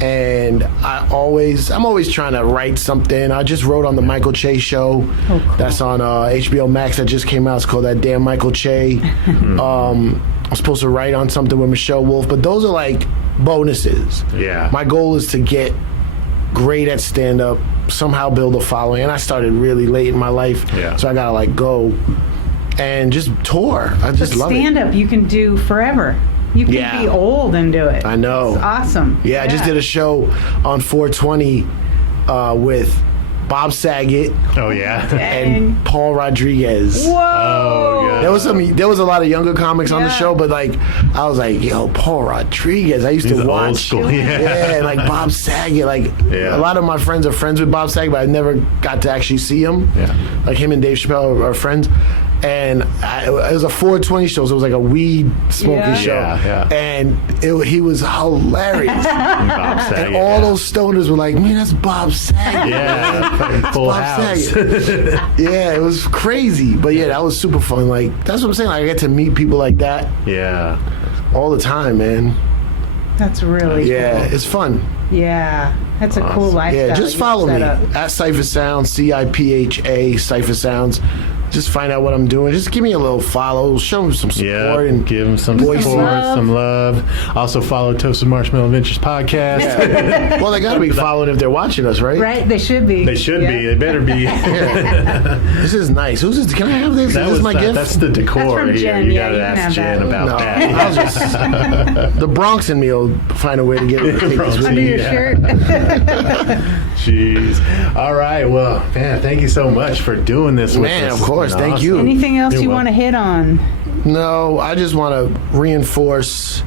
and I'm always trying to write something. I just wrote on the Michael Che show. Cool. That's on HBO Max that just came out. It's called That Damn Michael Che. I'm supposed to write on something with Michelle Wolf, but those are like bonuses. Yeah. My goal is to get great at stand-up, somehow build a following, and I started really late in my life, so I gotta go and just tour. I just love it. Stand-up you can do forever. You can be old and do it. I know. It's awesome. Yeah, I just did a show on 420 with Bob Saget. Oh yeah. And Paul Rodriguez. Whoa. Oh yeah. There was a lot of younger comics on the show, but I was like, yo, Paul Rodriguez. I used to watch. Old school. Yeah, like Bob Saget. A lot of my friends are friends with Bob Saget, but I never got to actually see him. Yeah. Like him and Dave Chappelle are friends. And it was a 420 show, so it was like a weed smoking show. Yeah. And he was hilarious. Bob Saget, and all those stoners were like, man, that's Bob Saget. Yeah, Full House. Yeah, it was crazy. But that was super fun. That's what I'm saying. I get to meet people like that. Yeah. All the time, man. That's really cool. It's fun. Yeah. That's a cool lifestyle. Yeah, just follow me at Cipha Sounds, CIPHA, Cipha Sounds. just find out what I'm doing. Just give me a little follow, show them some support, and give them some support, some love. Also follow Toasted Marshmallow Adventures podcast. Yeah. Well, they got to be following if they're watching us, right? Right, they should be. They should be. They better be. This is nice. Who's this? Can I have this? Is this my gift? That's the decor. That's from Jen. You Yeah, gotta you can ask have Jen that. about that. I'll just, the Bronx in me will find a way to get take this with Under me. your shirt. Jeez. All right. Well, man, thank you so much for doing this with Man, us. of course. It's been Thank awesome. you. Anything else You're you welcome. want to hit on? No, I just want to reinforce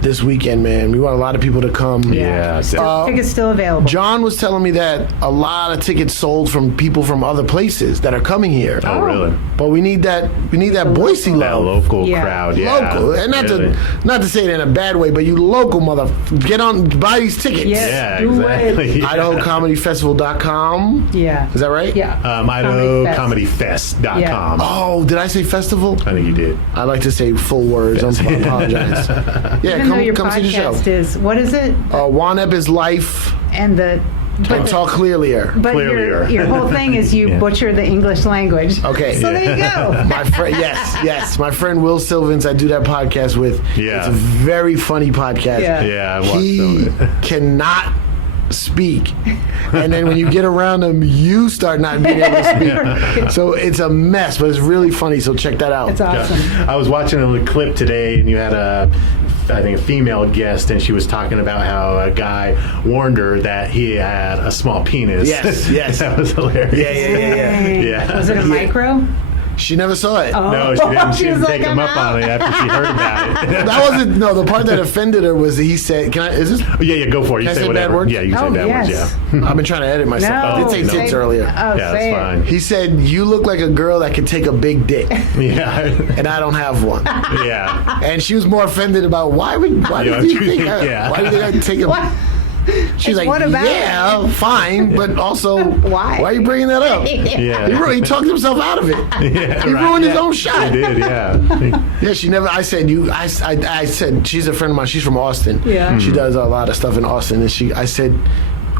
this weekend, man. We want a lot of people to come. Yeah. Tickets still available. John was telling me that a lot of tickets sold from people from other places that are coming here. Oh, really? But we need that Boise That love. local Yeah. crowd. Yeah. Local, and not to say it in a bad way, but you local get on, buy these tickets. Yes. Yeah, Do it. exactly. Yeah. IdahoComedyFestival.com. Yeah. Is that right? Yeah. IdahoComedyFest.com. Oh, did I say festival? I think you did. I like to say full words. I apologize. Yeah, Even though your come see the show. podcast is, what is it? Wanep is life. And And talk clearlier. But Clearlier. your whole thing is you butcher the English language. Okay. So there you go. My friend, yes, my friend Will Sylvans, I do that podcast with. Yeah. It's a very funny podcast. Yeah. Yeah, I watched He some of it. cannot speak, and then when you get around him, you start not being able to speak. So it's a mess, but it's really funny. So check that out. It's awesome. I was watching a little clip today, and you had I think a female guest, and she was talking about how a guy warned her that he had a small penis. Yes. That was hilarious. Yeah. Yeah. Was it a micro? She never saw it. No, she didn't. She She was didn't like, take him "I'm up on it after she heard about it. That wasn't. No, the part that offended her was he said, "Can I? Is this?" Yeah, go for it. You Can I say say whatever. bad words? Yeah, you can Oh, say bad yes. words. Yeah. I've been trying to edit myself. No. I did say tits Say- earlier. Oh, Yeah, say that's it. fine. He said, "You look like a girl that could take a big dick, Yeah. and I don't have one." Yeah. And she was more offended about why do you think Yeah. why do you think I take a? What? She's like, What about yeah, fine, but also Why? Why are you bringing that up? Yeah. He talked himself out of it. Yeah, He right. ruined his Yeah. own shot. He did, yeah. Yeah, she never. I said I said she's a friend of mine. She's from Austin. Yeah. She does a lot of stuff in Austin, and I said,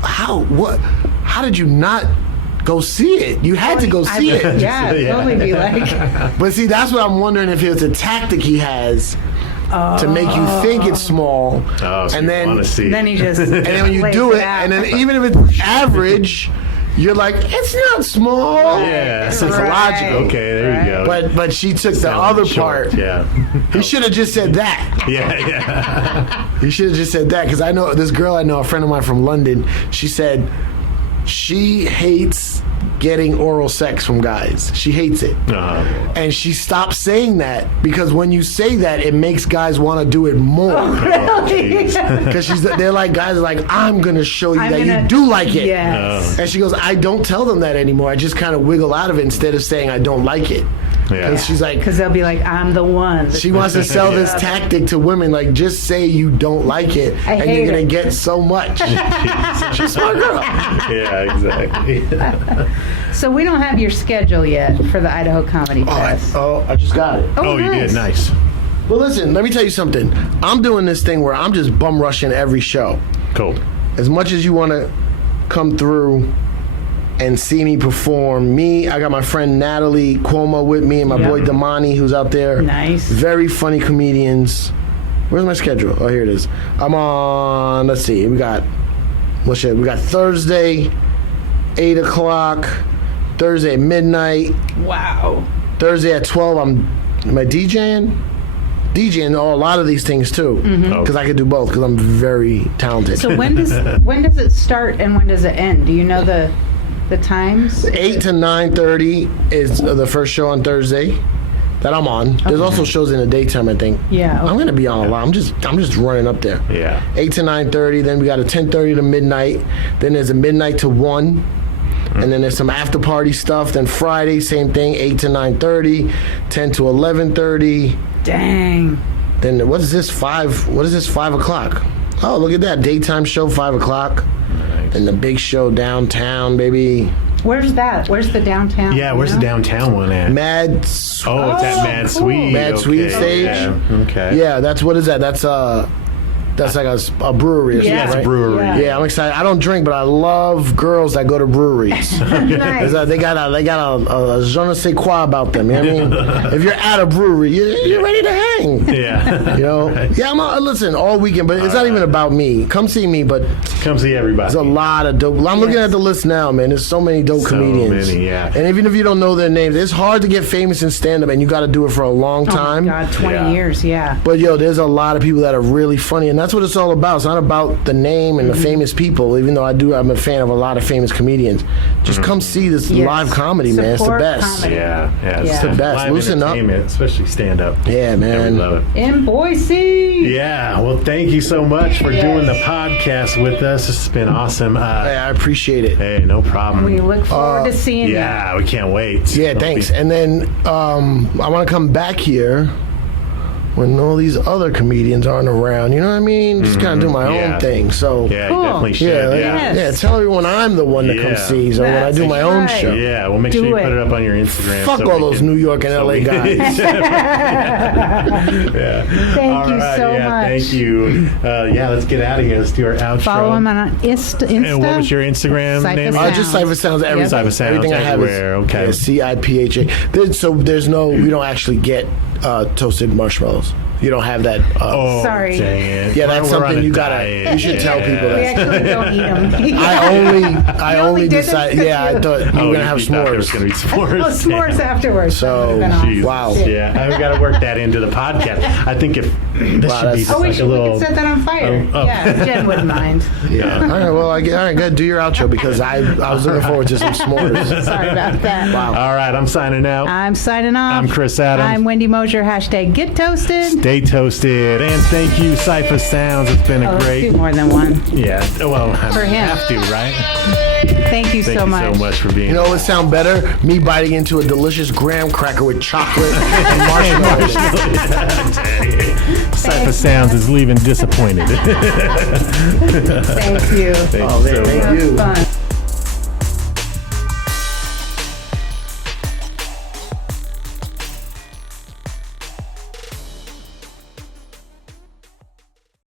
how did you not go see it? You had to go see it. Yeah, it'd Yeah. totally be like. But see, that's what I'm wondering if it's a tactic he has to make you think it's small, Oh, so and you then want to see. Then he just. and then when you do it, and then even if it's average, you're like, it's not small. Yeah. It's Right. logical. Okay, there you go. But she took the Sounded other short, part. Yeah. He should have just said that. Yeah. He should have just said that, because I know this girl I know, a friend of mine from London. She said she hates getting oral sex from guys. She hates it. And she stopped saying that because when you say that, it makes guys want to do it more. Because they're like, guys are like, I'm going to show you that you do like it. Yes. And she goes, I don't tell them that anymore. I just kind of wiggle out of it instead of saying I don't like it. Yeah. And she's like, Because they'll be like, I'm the one. she wants to sell this tactic to women, like, just say you don't like it, I and hate you're going it. to get so much. She's a smart girl. Yeah, exactly. So we don't have your schedule yet for the Idaho Comedy Fest. I just got it. Oh, you did. Nice. Well, listen, let me tell you something. I'm doing this thing where I'm just bum rushing every show. Cool. As much as you want to come through and see me perform, I got my friend Natalie Cuomo with me and my boy Damani, who's out there. Nice. Very funny comedians. Where's my schedule? Oh, here it is. I'm on, let's see, we got Thursday, 8 o'clock, Thursday at midnight, Wow. Thursday at 12, am I DJing? DJing a lot of these things too, because I could do both, because I'm very talented. So when does it start and when does it end? Do you know the times? 8 to 9:30 is the first show on Thursday that I'm on. There's also shows in the daytime, I think. Yeah. I'm gonna be on a lot. I'm just running up there. Yeah. 8 to 9:30. Then we got a 10:30 to midnight. Then there's a midnight to 1. And then there's some after party stuff. Then Friday, same thing, 8 to 9:30, 10 to 11:30. Dang. Then what is this? 5 o'clock? Oh, look at that. Daytime show, 5 o'clock. Nice. And the big show downtown, baby. Where's that? Where's the downtown? Yeah, where's the downtown one at? Mad. Oh, it's at Mad cool. Sweet. Mad Sweet stage. Yeah. Okay. Yeah, what is that? That's That's like a brewery or something, Yeah. right? It's a brewery. Yeah, I'm excited. I don't drink, but I love girls that go to breweries. Nice. They got a je ne sais quoi about them. You know what I mean? If you're at a brewery, you're ready to hang. Yeah. You know? Yeah, listen, all weekend, but it's not even about me. Come see me, but Come see everybody. there's a lot of dope. I'm looking at the list now, man. There's so many dope comedians. Many, yeah. And even if you don't know their names, it's hard to get famous in stand-up, and you got to do it for a long time. Oh my God, 20 Yeah. years, yeah. But yo, there's a lot of people that are really funny, and that's what it's all about. It's not about the name and the famous people, even though I'm a fan of a lot of famous comedians. Just come see this Yes. live comedy, man. It's the Support best. comedy. Yeah, it's It's the best. live Loosen up. entertainment, especially stand up. Yeah, man. we love it. In Boise. Yeah, well, thank you so much for doing the podcast with us. This has been awesome. Hey, I appreciate it. Hey, no problem. We look forward to seeing you. Yeah, we can't wait. Yeah, It'll thanks. be- And then I want to come back here when all these other comedians aren't around. You know what I mean? Just kind of do my Yeah. own thing. So Yeah, Cool. you definitely should. yeah, Yes. yeah. Tell everyone I'm the one to come Yeah. see. So when I That's do my own right. show. Yeah, we'll make Do sure you it. put it up on your Instagram. Fuck so all we those can- New York and so LA we- guys. Yeah. Thank All you right, so yeah, much. Thank you. Yeah, let's get out of here. Let's do our outro. Follow him on Insta. And what was your Instagram Cipha name? Sounds. Just Cipha Sounds everything. Cipha Sounds Everything I have everywhere, is okay. CIPHA. There's no. We don't actually get toasted marshmallows. You don't have that. Oh, Sorry. dang it. Yeah, that's We're on something a you gotta. diet. You should tell people We that. actually don't eat them. I only did this decided. 'cause Yeah, I you- thought you were gonna have you thought there was s'mores. gonna be s'mores. Oh, s'mores afterwards. So, That would've been awesome. Jeez. Wow. Yeah, I've got to work that into the podcast. I think if this should be that's- just Oh, we like should a little. we could set that on fire. Oh. Yeah, Jen wouldn't mind. Yeah. All right. Well, all right. Good. Do your outro because I was looking forward to some s'mores. Sorry about that. Wow. All right, I'm signing out. I'm signing off. I'm Chris Adams. I'm Wendy Mosher. Hashtag get toasted. Stay toasted, and thank you, Cipha Sounds. It's been a Let's great. do more than one. Yeah. Well, I For him. have to, right? Thank you Thank so you much. so much for being. You know what would sound better? Me biting into a delicious graham cracker with chocolate and marshmallow. Cipha Sounds is leaving disappointed. Thank you. Thank Oh, you man, so thank much. you. Fun.